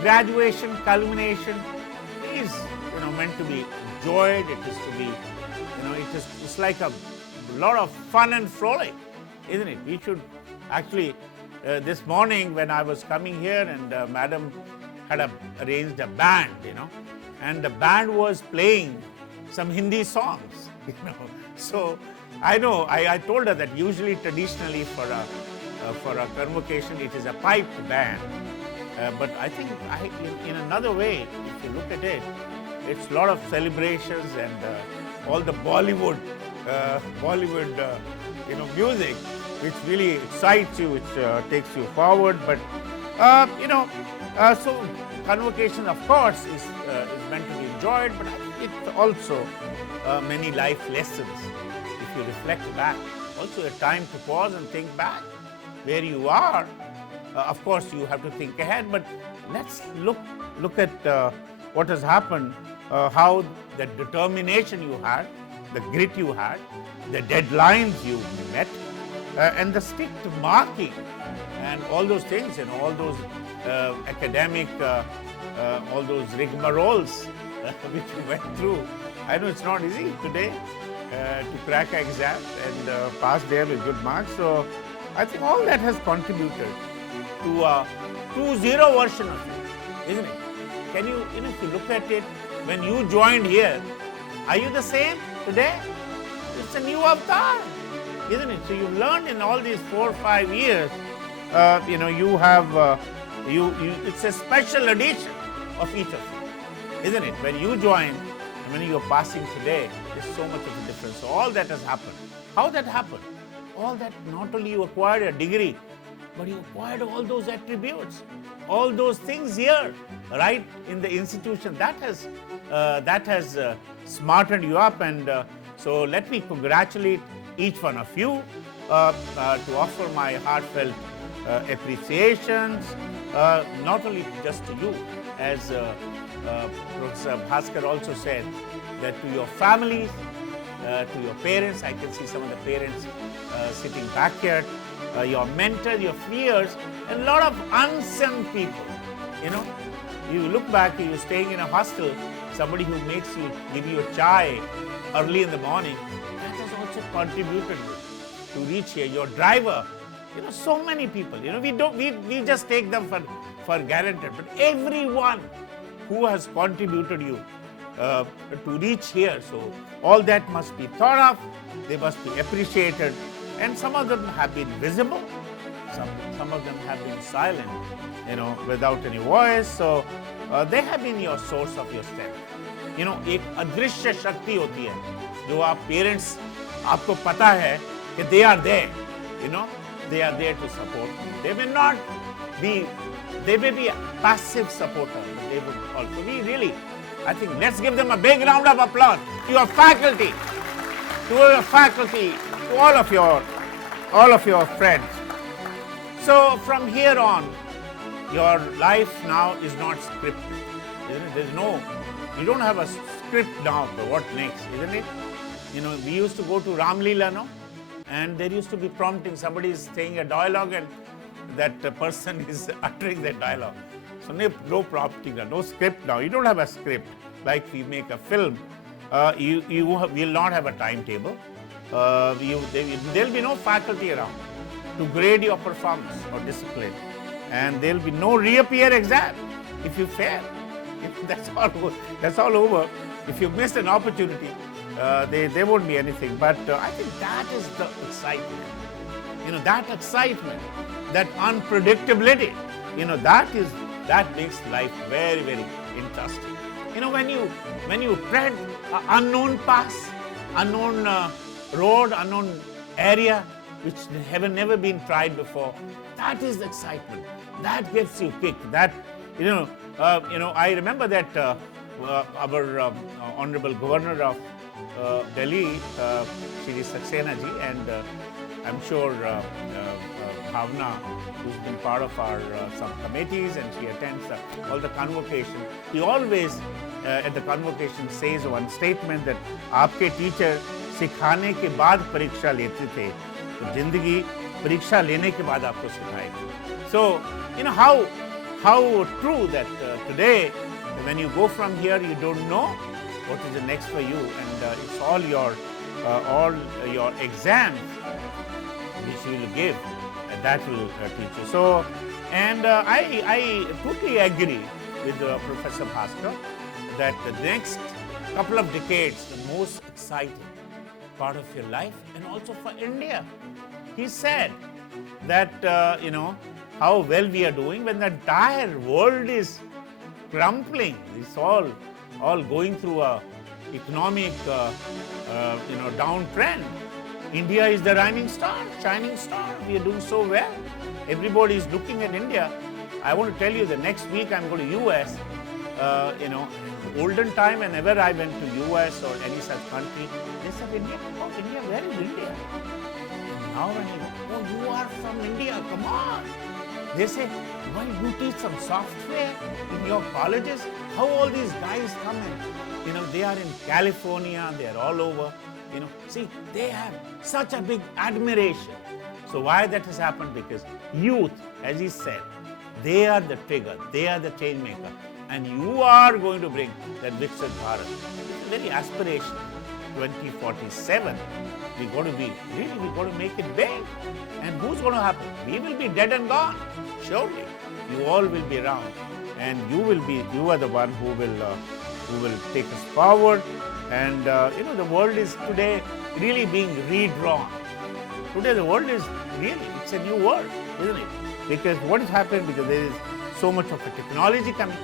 graduation, culmination is, you know, meant to be enjoyed. It is to be, you know, it's like a lot of fun and frolic, isn't it? We should actually, this morning when I was coming here and Madam had arranged a band, you know, and the band was playing some Hindi songs, you know. So I know, I told her that usually traditionally for a convocation it is a piped band. But I think in another way, if you look at it, it's a lot of celebrations and all the Bollywood you know, music, which really excites you, which takes you forward. But you know, so convocation, of course, is meant to be enjoyed, but I think it's also many life lessons. If you reflect back, also a time to pause and think back where you are. Of course, you have to think ahead, but let's look at what has happened, how the determination you had, the grit you had, the deadlines you met, and the strict marking, and all those things, you know, all those academic, all those rigmaroles which you went through. I know it's not easy today to crack an exam and pass there with good marks. So I think all that has contributed to a 2.0 version of you, isn't it? Can you, you know, if you look at it, when you joined here, are you the same today? It's a new avatar, isn't it? So you've learned in all these 4 or 5 years, you know, you have, it's a special edition of each of you, isn't it? When you joined and when you're passing today, there's so much of a difference. So all that has happened. How that happened? All that, not only you acquired a degree, but you acquired all those attributes, all those things here, right in the institution. That has smartened you up, and so let me congratulate each one of you to offer my heartfelt appreciations, not only just to you, as Professor Bhaskar also said, that to your families, to your parents. I can see some of the parents sitting back here. Your mentors, your peers, and a lot of unsung people. You know, you look back, you're staying in a hostel, somebody who makes you, give you a chai early in the morning, that has also contributed to reach here. Your driver, you know, so many people. You know, we just take them for granted, but everyone who has contributed you to reach here. So all that must be thought of. They must be appreciated. And some of them have been visible, some of them have been silent, you know, without any voice. So they have been your source of your strength. You know, एक अदृश्य शक्ति होती है, जो आप parents, आपको पता है कि they are there, you know, they are there to support you. They may not be, they may be a passive supporter, but they would also be really, I think, let's give them a big round of applause to your faculty, to all of your friends. So from here on, your life now is not scripted, isn't it? There's no, you don't have a script now for what next, isn't it? You know, we used to go to Ram Leela, no? And there used to be prompting, somebody is saying a dialogue and that person is uttering that dialogue. So no prompting, no script now. You don't have a script like we make a film. You will not have a timetable. There will be no faculty around to grade your performance or discipline, and there will be no reappear exam if you fail. That's all over. If you miss an opportunity, there won't be anything. But I think that is the excitement. You know, that excitement, that unpredictability. You know, that makes life very, very interesting. You know, when you tread an unknown path, unknown road, unknown area, which have never been tried before, that is the excitement. That gets you kicked. That, I remember that our Honorable Governor of Delhi, Shri Saxena ji, and I'm sure Bhavna, who's been part of our subcommittees, and she attends all the convocation, he always at the convocation says one statement that आपके teacher सिखाने के बाद परीक्षा लेते थे, तो जिंदगी परीक्षा लेने के बाद आपको सिखाएगी. So you know how true that today when you go from here you don't know what is the next for you, and it's all your exams which you will give, and that will teach you. So, and I totally agree with Professor Bhaskar that the next couple of decades, the most exciting part of your life and also for India. He said that, how well we are doing when the entire world is crumbling. It's all going through a economic, downtrend. India is the shining star. We are doing so well. Everybody is looking at India. I want to tell you, the next week I'm going to US. Olden time, whenever I went to US or any such country, they said, India, where is India? And now when I go, oh, you are from India, come on. They say, why you teach some software in your colleges? How all these guys come in? They are in California, they are all over. See, they have such a big admiration. So why that has happened? Because youth, as he said, they are the trigger, they are the change maker. And you are going to bring that Viksit Bharat. It's very aspirational. 2047, we got to make it big. And who's going to happen? We will be dead and gone. Surely, you all will be around, and you are the one who will take us forward. And the world is today really being redrawn. Today the world is it's a new world, isn't it? Because what is happening? Because there is so much of a technology coming.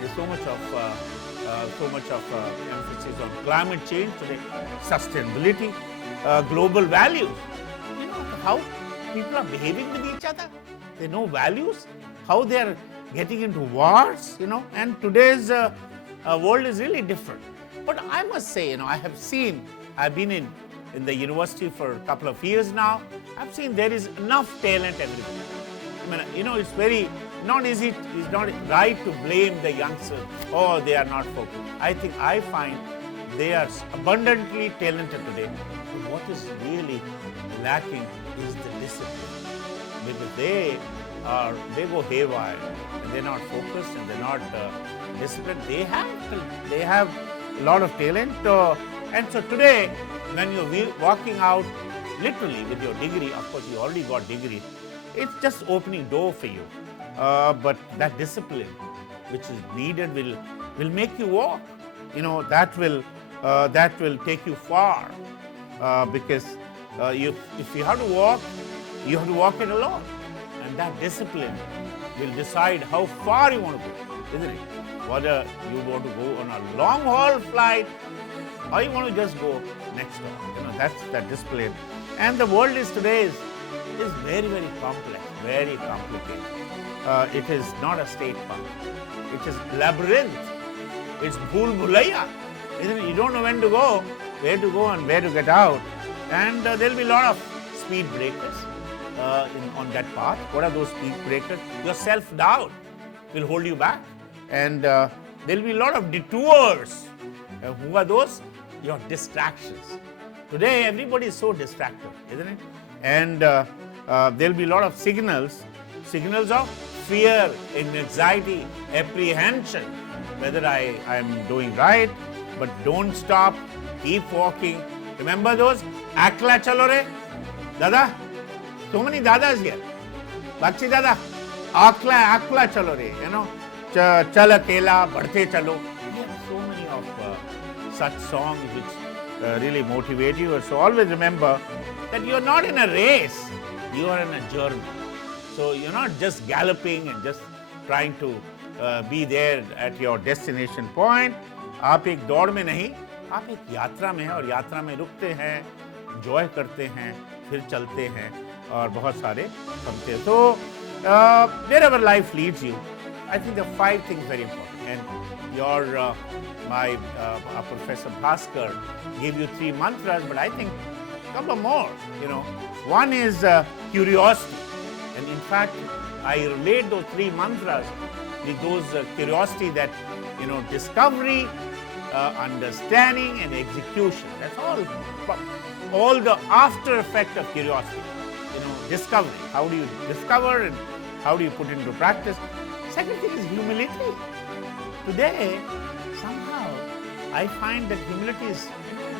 There's so much of emphasis on climate change today, sustainability, global values. How people are behaving with each other. They know values, how they are getting into wars, and today's world is really different. But I must say, I've been in the university for a couple of years now. I've seen there is enough talent everywhere. It's very not easy, it's not right to blame the youngsters. Oh, they are not focused. I find they are abundantly talented today. But what is really lacking is the discipline. Because they go haywire, and they're not focused, and they're not disciplined. They have a lot of talent. And so today, when you're walking out literally with your degree, of course you already got degree, it's just opening door for you. But that discipline which is needed will make you walk. That will take you far. Because if you have to walk it alone. And that discipline will decide how far you want to go, isn't it? Whether you want to go on a long haul flight or you want to just go next door. That's that discipline. And the world today is very, very complex, very complicated. It is not a state park. It is labyrinth. It's bhool bhulaiya. You don't know when to go, where to go and where to get out. And there will be a lot of speed breakers on that path. What are those speed breakers? Your self-doubt will hold you back. And there will be a lot of detours. Who are those? Your distractions. Today, everybody is so distracted, isn't it? And there will be a lot of signals of fear, anxiety, apprehension, whether I am doing right, but don't stop, keep walking. Remember those? Akla chalo re, Dada. So many dadas here. Bakshi Dada, akla chalo re, chal akela, badhte chalo. We have so many of such songs which really motivate you. So always remember that you're not in a race, you are in a journey. So you're not just galloping and just trying to be there at your destination point. आप एक दौड़ में नहीं, आप एक यात्रा में हैं और यात्रा में रुकते हैं, enjoy करते हैं, फिर चलते हैं और बहुत सारे थमते हैं. So wherever life leads you, I think the 5 things very important. And your my Professor Bhaskar gave you 3 mantras, but I think a couple more. One is curiosity, and in fact I relate those 3 mantras with those curiosity that discovery, understanding and execution. That's all the after effect of curiosity. Discovery. How do you discover and how do you put into practice? Second thing is humility. Today, somehow, I find that humility is,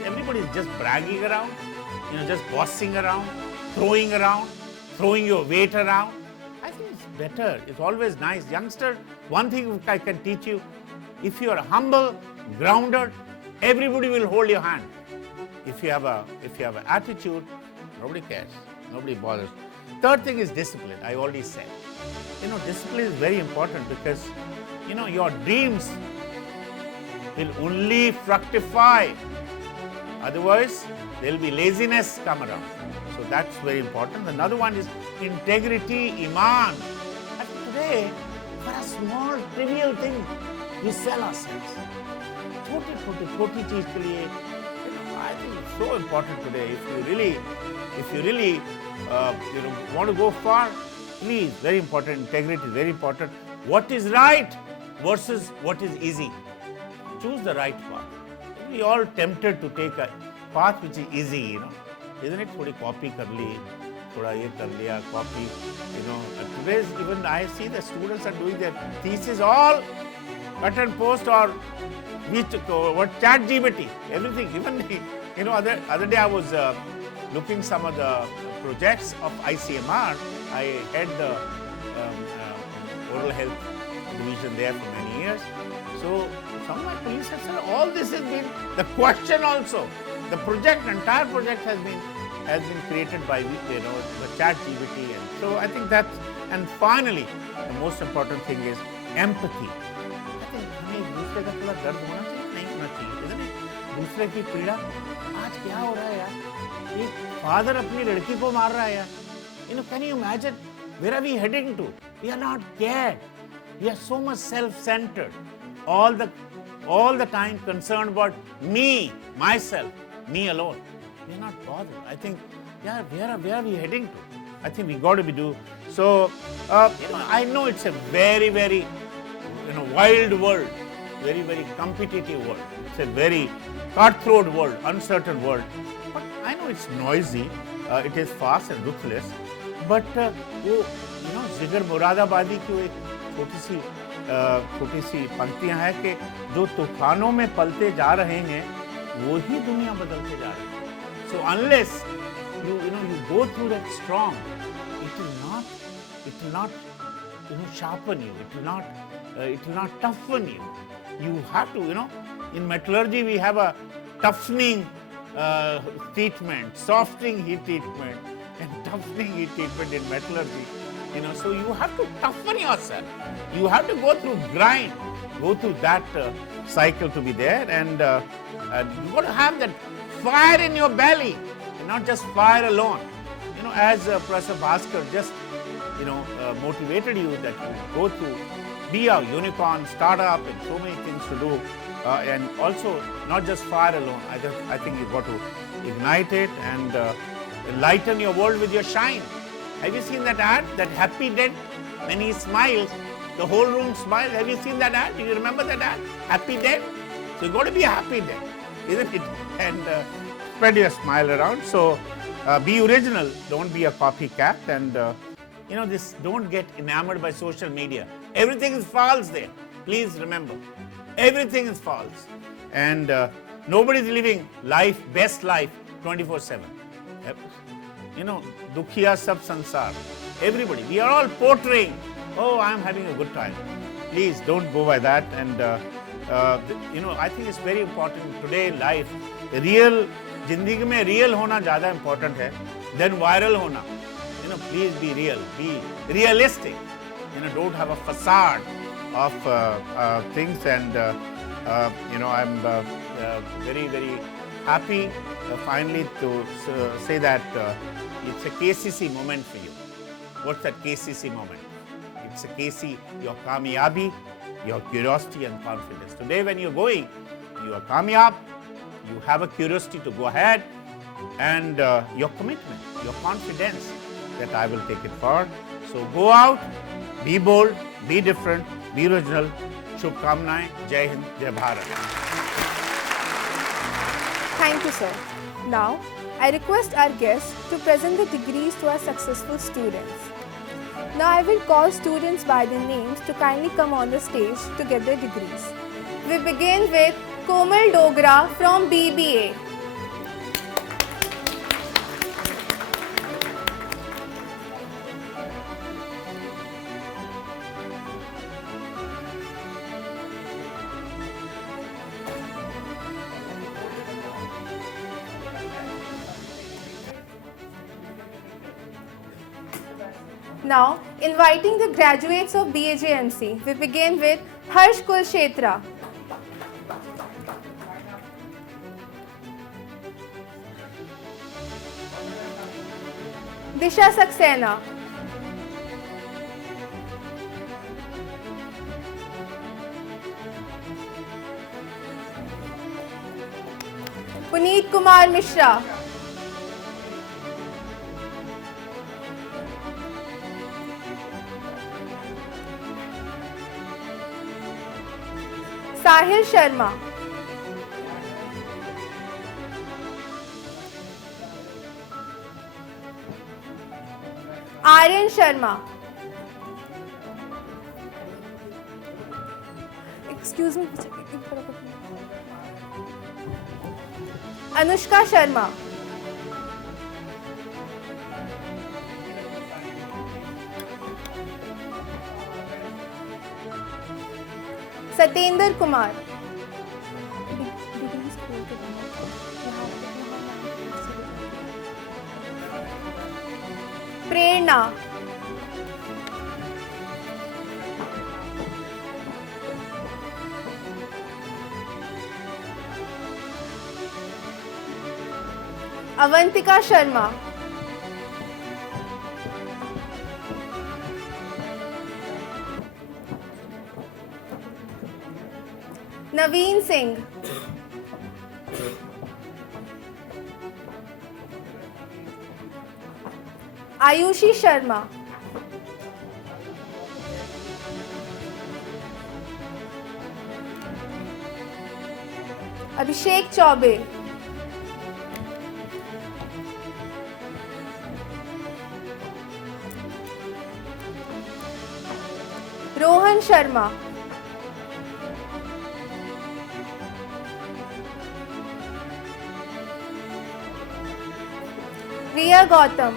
everybody is just bragging around, just bossing around, throwing your weight around. I think it's better. It's always nice. Youngster, one thing I can teach you, if you are humble, grounded, everybody will hold your hand. If you have an attitude, nobody cares, nobody bothers. Third thing is discipline. I already said. Discipline is very important because, your dreams will only fructify. Otherwise, there will be laziness come around. So that's very important. Another one is integrity, iman. And today, for a small, trivial thing, we sell ourselves. छोटी चीज के लिए, I think it's so important today. If you really want to go far, please, very important. Integrity is very important. What is right versus what is easy. Choose the right path. We all tempted to take a path which is easy, Isn't it? थोड़ी copy कर ली, थोड़ा ये कर लिया, copy, Today's even I see the students are doing their thesis all cut and post or chat GPT, everything. Even other day I was looking some of the projects of ICMR. I had the oral health division there for many years. So some of my colleagues said, sir, all this has been the question also. The entire project has been created by the chat GPT, and so I think that's. And finally, the most important thing is empathy. I think हमें एक दूसरे का थोड़ा दर्द होना चाहिए, नहीं होना चाहिए, isn't it? दूसरे की पीड़ा, आज क्या हो रहा है यार? एक फादर अपनी लड़की को मार रहा है यार. Can you imagine? Where are we heading to? We are not cared. We are so much self-centered. All the time concerned about me, myself, me alone. We are not bothered. I think, yeah, where are we heading to? I think we got to be do. So, I know it's a very, very, wild world, very, very competitive world. It's a very cutthroat world, uncertain world. But I know it's noisy. It is fast and ruthless. But जिगर मुरादाबादी की एक छोटी सी पंक्तियां हैं कि जो तूफानों में पलते जा रहे हैं वो ही दुनिया बदलते जा रहे हैं. So unless you go through that storm, it will not sharpen you. It will not toughen you. You have to in metallurgy we have a toughening treatment, softening heat treatment, and toughening heat treatment in metallurgy. So you have to toughen yourself. You have to go through grind, go through that cycle to be there, and you got to have that fire in your belly, and not just fire alone. As Professor Bhaskar just motivated you that you go through, be a unicorn, startup, and so many things to do, and also not just fire alone. I think you got to ignite it and lighten your world with your shine. Have you seen that ad, that happy dent? When he smiles, the whole room smiles. Have you seen that ad? Do you remember that ad? Happy dent? So you got to be a happy dent, isn't it? And spread your smile around. So be original. Don't be a copycat. And don't get enamored by social media. Everything is false there. Please remember, everything is false. And nobody is living best life, 24/7. Dukhiya sab sansar. Everybody, we are all portraying, oh, I am having a good time. Please don't go by that. And I think it's very important today life. Real, जिंदगी में real होना ज़्यादा important है than viral होना. Please be real, be realistic. Don't have a facade of things. And I'm very, very happy finally to say that it's a KCC moment for you. What's that KCC moment? It's a KC, your kamyabi, your curiosity and confidence. Today when you're going, you are kamyab, you have a curiosity to go ahead, and your commitment, your confidence that I will take it forward. So go out, be bold, be different, be original, शुभकामनाएं। जय हिंद, जय Bharat. Thank you, sir. Now, I request our guests to present the degrees to our successful students. Now, I will call students by their names to kindly come on the stage to get their degrees. We begin with Komal Dogra from BBA. Now, inviting the graduates of BAJMC, we begin with Harsh Kulshetra. Disha Saxena. Puneet Kumar Mishra. Sahil Sharma. Aryan Sharma. Excuse me. Anushka Sharma. Satendra Kumar. Prerna. Avantika Sharma. Naveen Singh. Ayushi Sharma. Abhishek Chaube. Rohan Sharma. Riya Gautam.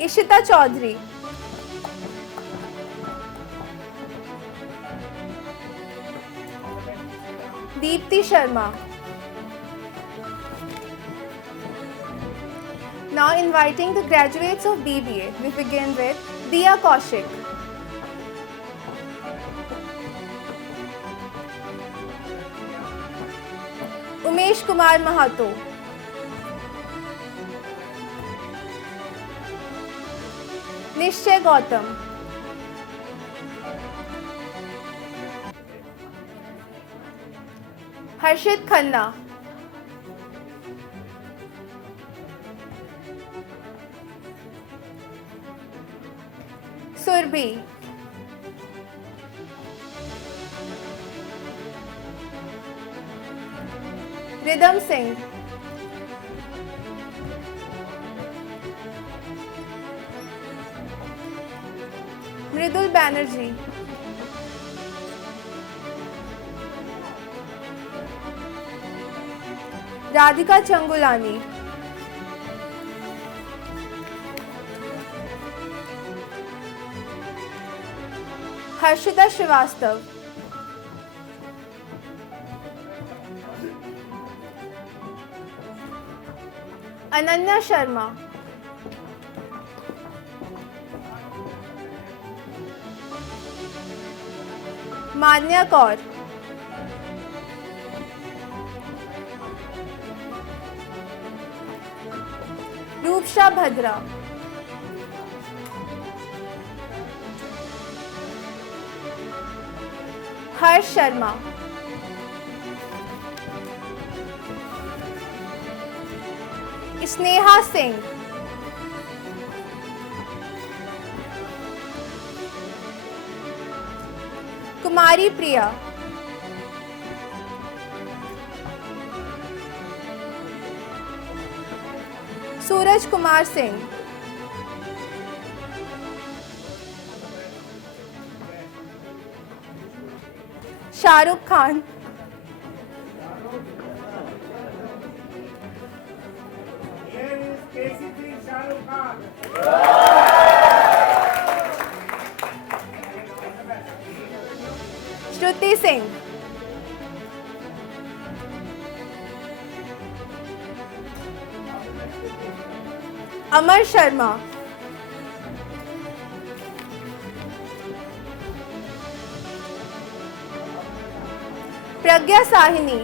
Ishita Chaudhary. Deepti Sharma. Now inviting the graduates of BBA, we begin with Diya Kaushik. Umesh Kumar Mahato. Nishchay Gautam. Harshit Khanna. Surbhi. Ridham Singh. Mridul Banerjee. Radhika Changulani. Harshita Srivastav. Ananya Sharma. Manya Kaur. Roopsha Bhadra. Harsh Sharma, Sneha Singh, Kumari Priya, Suraj Kumar Singh, Shahrukh Khan, Shruti Singh, Amar Sharma, Pragya Sahini,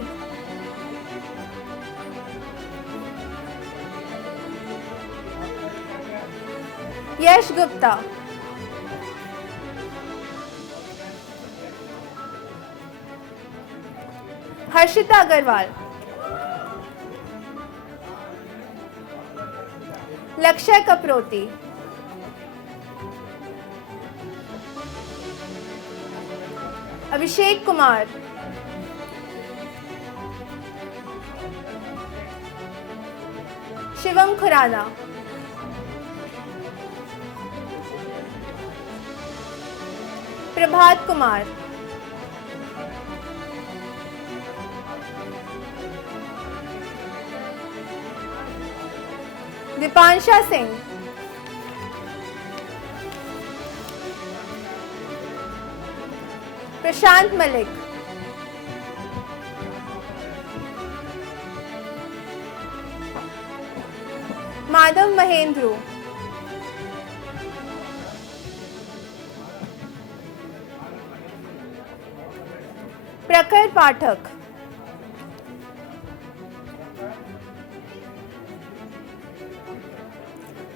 Yash Gupta, Harshita Agarwal, Lakshay Kaproti, Abhishek Kumar, Shivam Khurana, Prabhat Kumar, Dipansha Singh, Prashant Malik, Madhav Mahendru, Prakhar Pathak,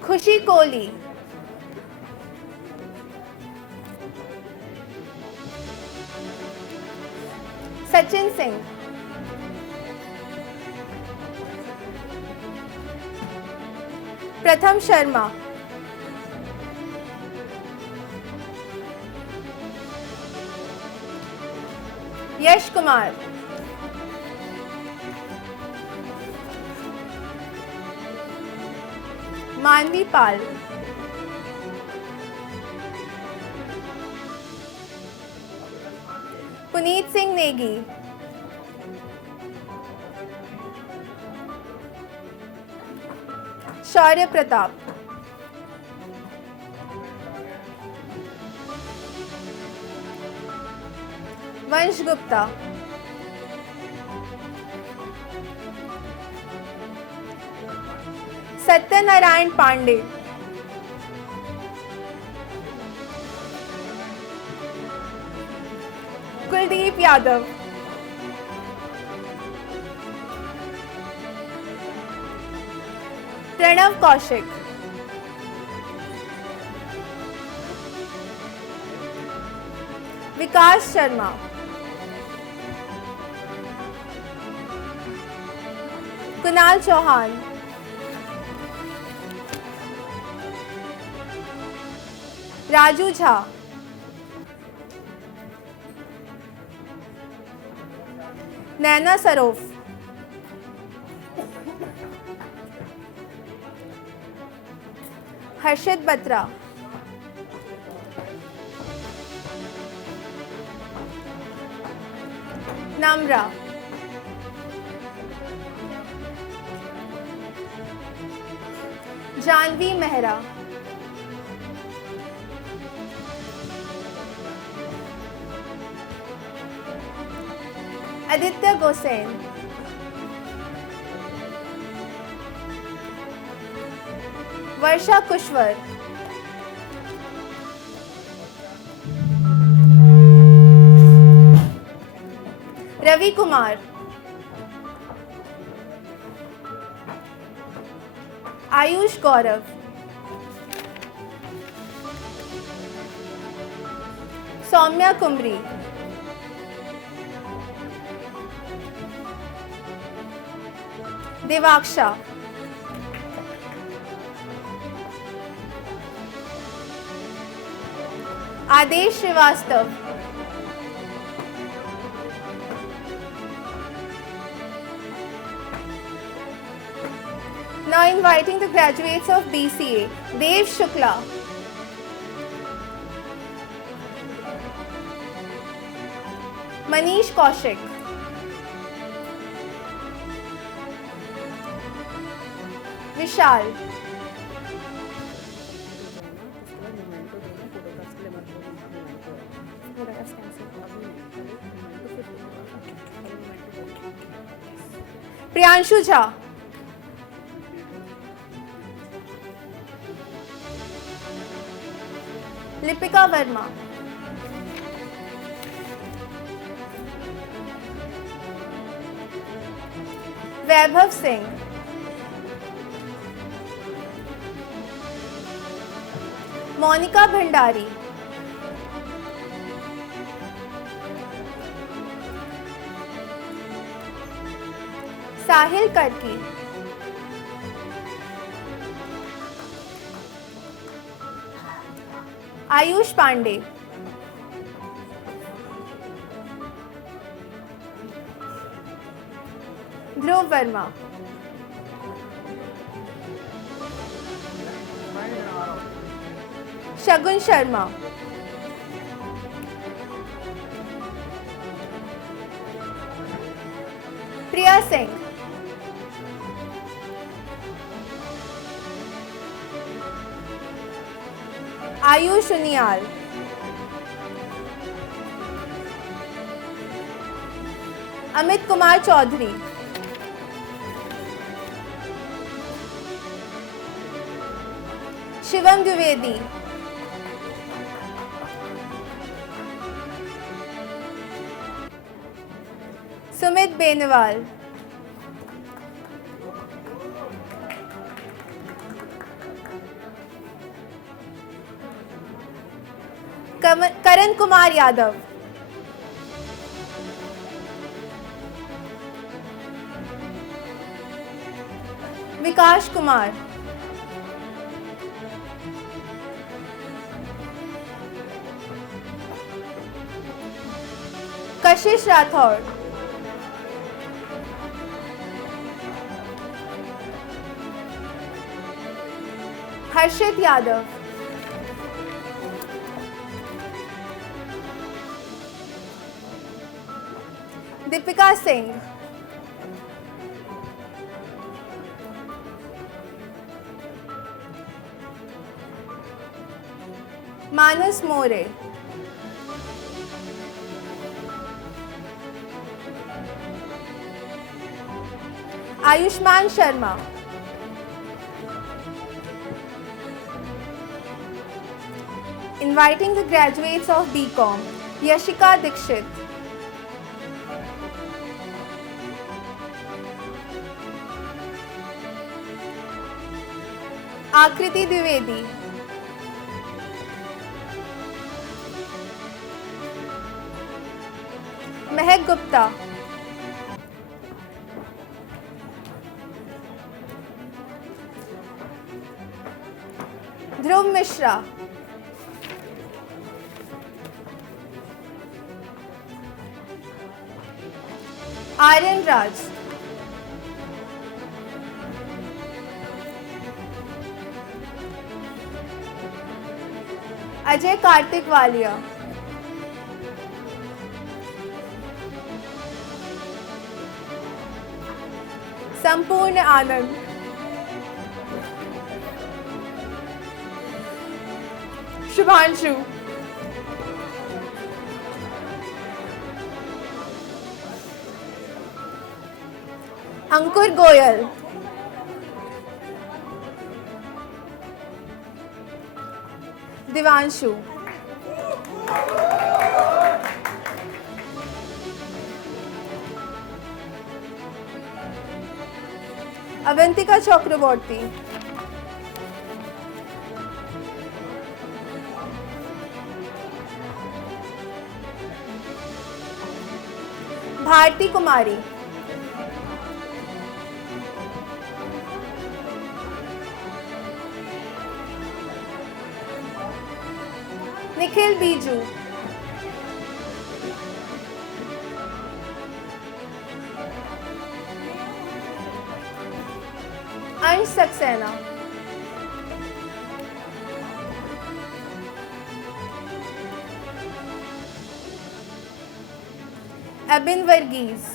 Khushi Kohli, Sachin Singh, Pratham Sharma, Yash Kumar, Manvi Pal, Puneet Singh Negi, Shaurya Pratap, Vansh Gupta, Satyanarayan Pandey, Kuldeep Yadav, Pranav Kaushik, Vikas Sharma, Kunal Chauhan, Raju Jha, Naina Sarof, Harshit Batra, Namra, Janvi Mehra, Aditya Gosain, Varsha Kushwar, Ravi Kumar, Ayush Gaurav, Soumya Kumri, Devaksha, Adesh Srivastav, now inviting the graduates of BCA, Dev Shukla, Manish Kaushik, Vishal, Priyanshu Jha, Lipika Verma, Vaibhav Singh, Monica Bhandari, Sahil Karki, Ayush Pandey, Dhruv Verma, Shagun Sharma, Priya Singh, Ayush Uniyal, Amit Kumar Chaudhary, Shivam Dwivedi, Sumit Benewal, Karan Kumar Yadav, Vikash Kumar, Kashish Rathod, Harshit Yadav, Deepika Singh, Manas More, Ayushman Sharma, inviting the graduates of BCom, Yashika Dikshit, Akriti Dwivedi, Mehak Gupta, Dhruv Mishra, Aryan Raj, Ajay Kartik Walia, Sampurna Anand, Shubhanshu, Ankur Goyal, Divanshu, Avantika Chakraborty, Bharti Kumari, Nikhil Biju, Ansh Saxena, Abin Varghese,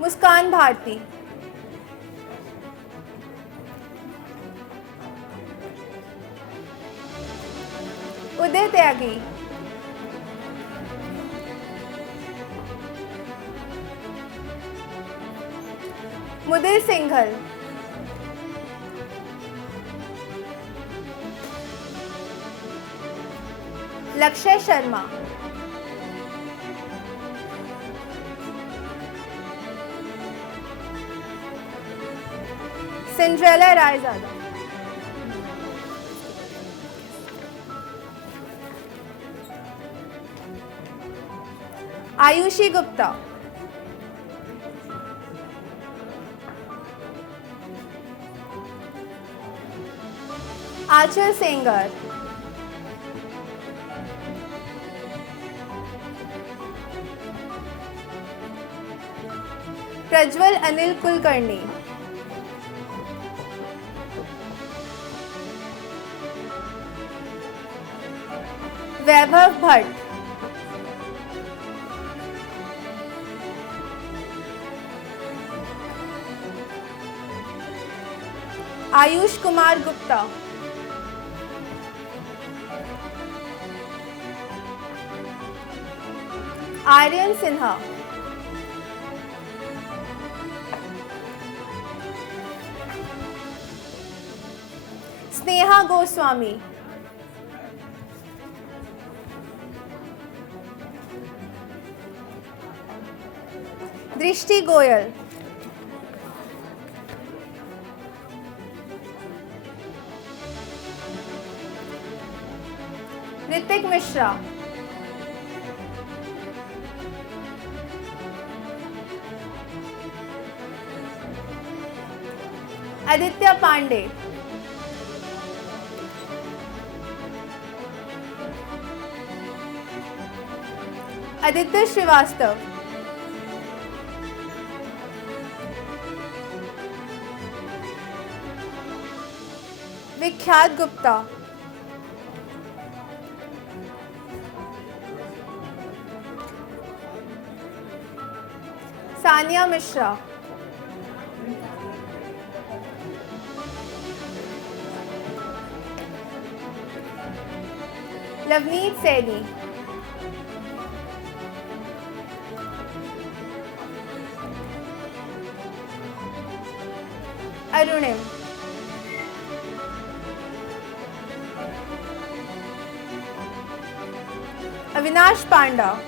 Muskan Bharti, Uday Tyagi, Mudil Singhal, Lakshay Sharma, Cinderella Raizada, Ayushi Gupta, Achal Sengar, Prajwal Anil Kulkarni, Vaibhav Bhatt, Ayush Kumar Gupta, Aryan Sinha, Sneha Goswami, Drishti Goyal, Ritik Mishra, Aditya Pandey, Aditya Srivastav, Vikhyat Gupta, Sania Mishra, Lavneet Saini, Arunim, Avinash Panda,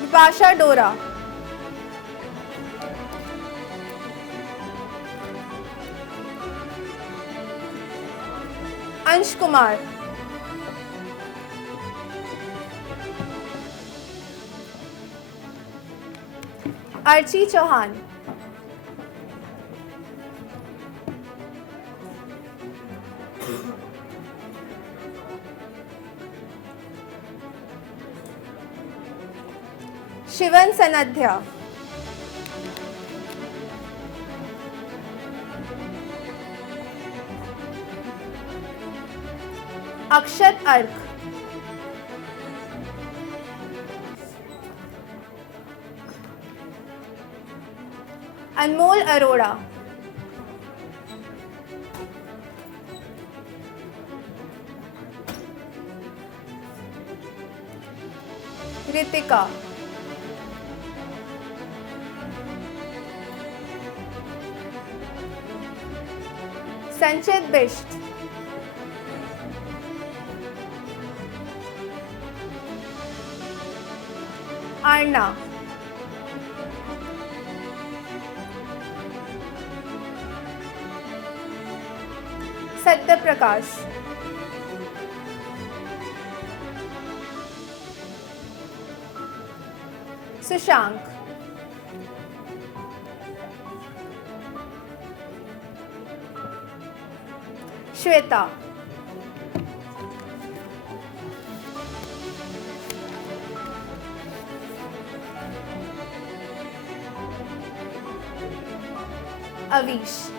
Vipasha Dora, Ansh Kumar, Archie Chauhan, Shivan Sanadhya, Akshat Ark, Anmol Arora, Ritika, Sanchit Bisht, Arna, Satya Prakash, Sushank. Shweta. Avish.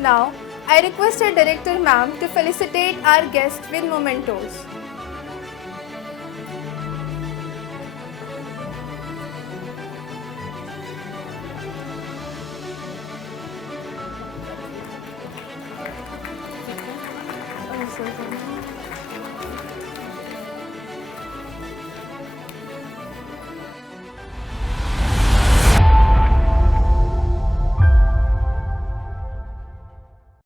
Now, I request our Director Ma'am to felicitate our guest with mementos. Oh, so sorry.